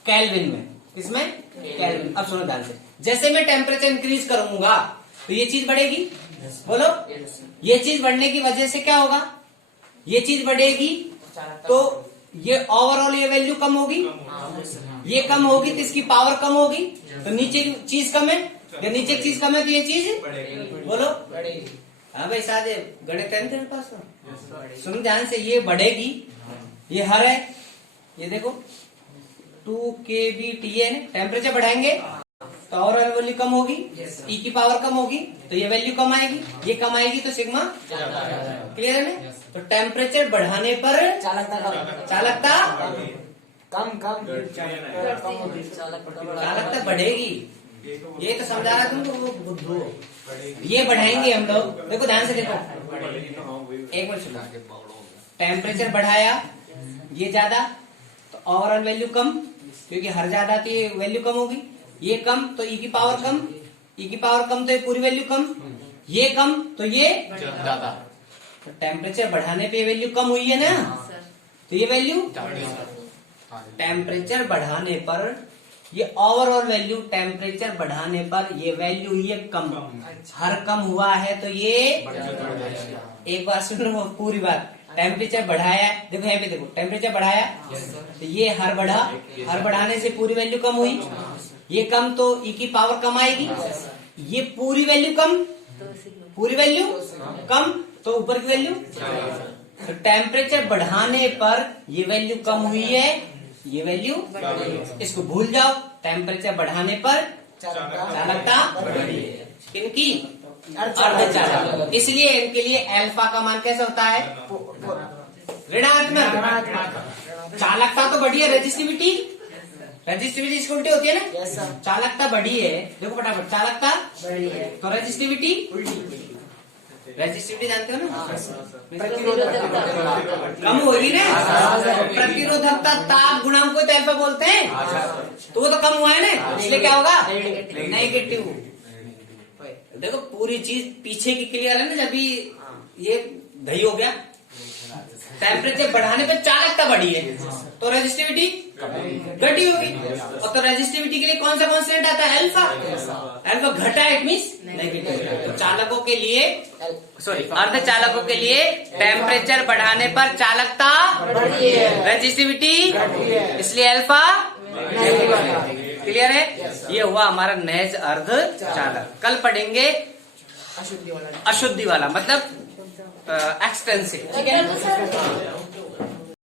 केल्विन में, इसमें केल्विन। अब सुनो ध्यान से, जैसे मैं टेम्परेचर इंक्रीज करूंगा तो ये चीज बढ़ेगी, बोलो। ये चीज बढ़ने की वजह से क्या होगा, ये चीज बढ़ेगी तो ये ओवरऑल ये वैल्यू कम होगी, ये कम होगी तो इसकी पावर कम होगी, तो नीचे की चीज कम है, या नीचे की चीज कम है तो ये चीज बोलो। हाँ भाई सादे गणित है ना तेरे पास, सुनो ध्यान से, ये बढ़ेगी, ये हर है, ये देखो 2kBT है, टेम्परेचर बढ़ाएंगे तो और वैल्यू कम होगी, ई की पावर कम होगी तो ये वैल्यू कम आएगी, ये कम आएगी तो सिग्मा। क्लियर है ना? तो टेम्परेचर बढ़ाने पर चालकता कम चालकता बढ़ेगी। ये तो समझा रहा तुमको वो बुद्धू। ये बढ़ाएंगे हम लोग, देखो ध्यान से देखो, एक मिनट सुनो। टेम्परेचर बढ़ाया ये ज्यादा तो ओवरऑल वैल्यू कम, क्योंकि हर ज्यादा तो ये वैल्यू कम होगी, ये कम तो ई की पावर कम, ई की पावर कम तो ये पूरी वैल्यू कम, ये कम तो ये ज्यादा। तो टेम्परेचर बढ़ाने पे ये वैल्यू कम हुई है ना, तो ये वैल्यू टेम्परेचर बढ़ाने पर ये ओवरऑल वैल्यू, टेम्परेचर बढ़ाने पर ये वैल्यू हुई है कम, हर कम हुआ है तो ये। एक बार सुनो पूरी बात, टेम्परेचर बढ़ाया, देखो यहाँ पे देखो टेम्परेचर बढ़ाया तो ये हर बढ़ा, हर बढ़ाने से पूरी वैल्यू कम हुई, ये कम तो ई की पावर कम आएगी, ये पूरी वैल्यू कम, पूरी वैल्यू कम तो ऊपर की वैल्यू। तो टेम्परेचर बढ़ाने पर ये वैल्यू कम हुई है, ये वैल्यू, इसको भूल जाओ, टेम्परेचर बढ़ाने पर चालकता किनकी, अर्धचालक। इसलिए इनके लिए अल्फा का मान कैसे होता है, ऋणात्मक। चालकता तो बढ़ी है, रेजिस्टिविटी, रेजिस्टिविटी इसकी उल्टी होती है ना, चालकता बढ़ी है, देखो फटाफट, चालकता बढ़ी है तो रेजिस्टिविटी उल्टी। रेजिस्टिविटी जानते हो ना, कम होगी ना, प्रतिरोधकता ताप गुणांक को तो अल्फा बोलते हैं, तो वो तो कम हुआ है ना, इसलिए क्या होगा नेगेटिव। देखो पूरी चीज पीछे की क्लियर है ना, जब भी ये दही हो गया, टेम्परेचर बढ़ाने पे चालकता बढ़ी है तो रेजिस्टिविटी घटी होगी, और तो रेजिस्टिविटी के लिए कौन सा कांस्टेंट आता है, अल्फा। अल्फा घटा है इट मींस नेगेटिव। तो चालकों के लिए, सॉरी अर्धचालकों के लिए टेम्परेचर बढ़ाने पर चालकता बढ़ती है, रेजिस्टिविटी इसलिए अल्फा। क्लियर है? ये हुआ हमारा नेज अर्धचालक। कल पढ़ेंगे अशुद्धि वाला, मतलब एक्सटेंसिव, ठीक है।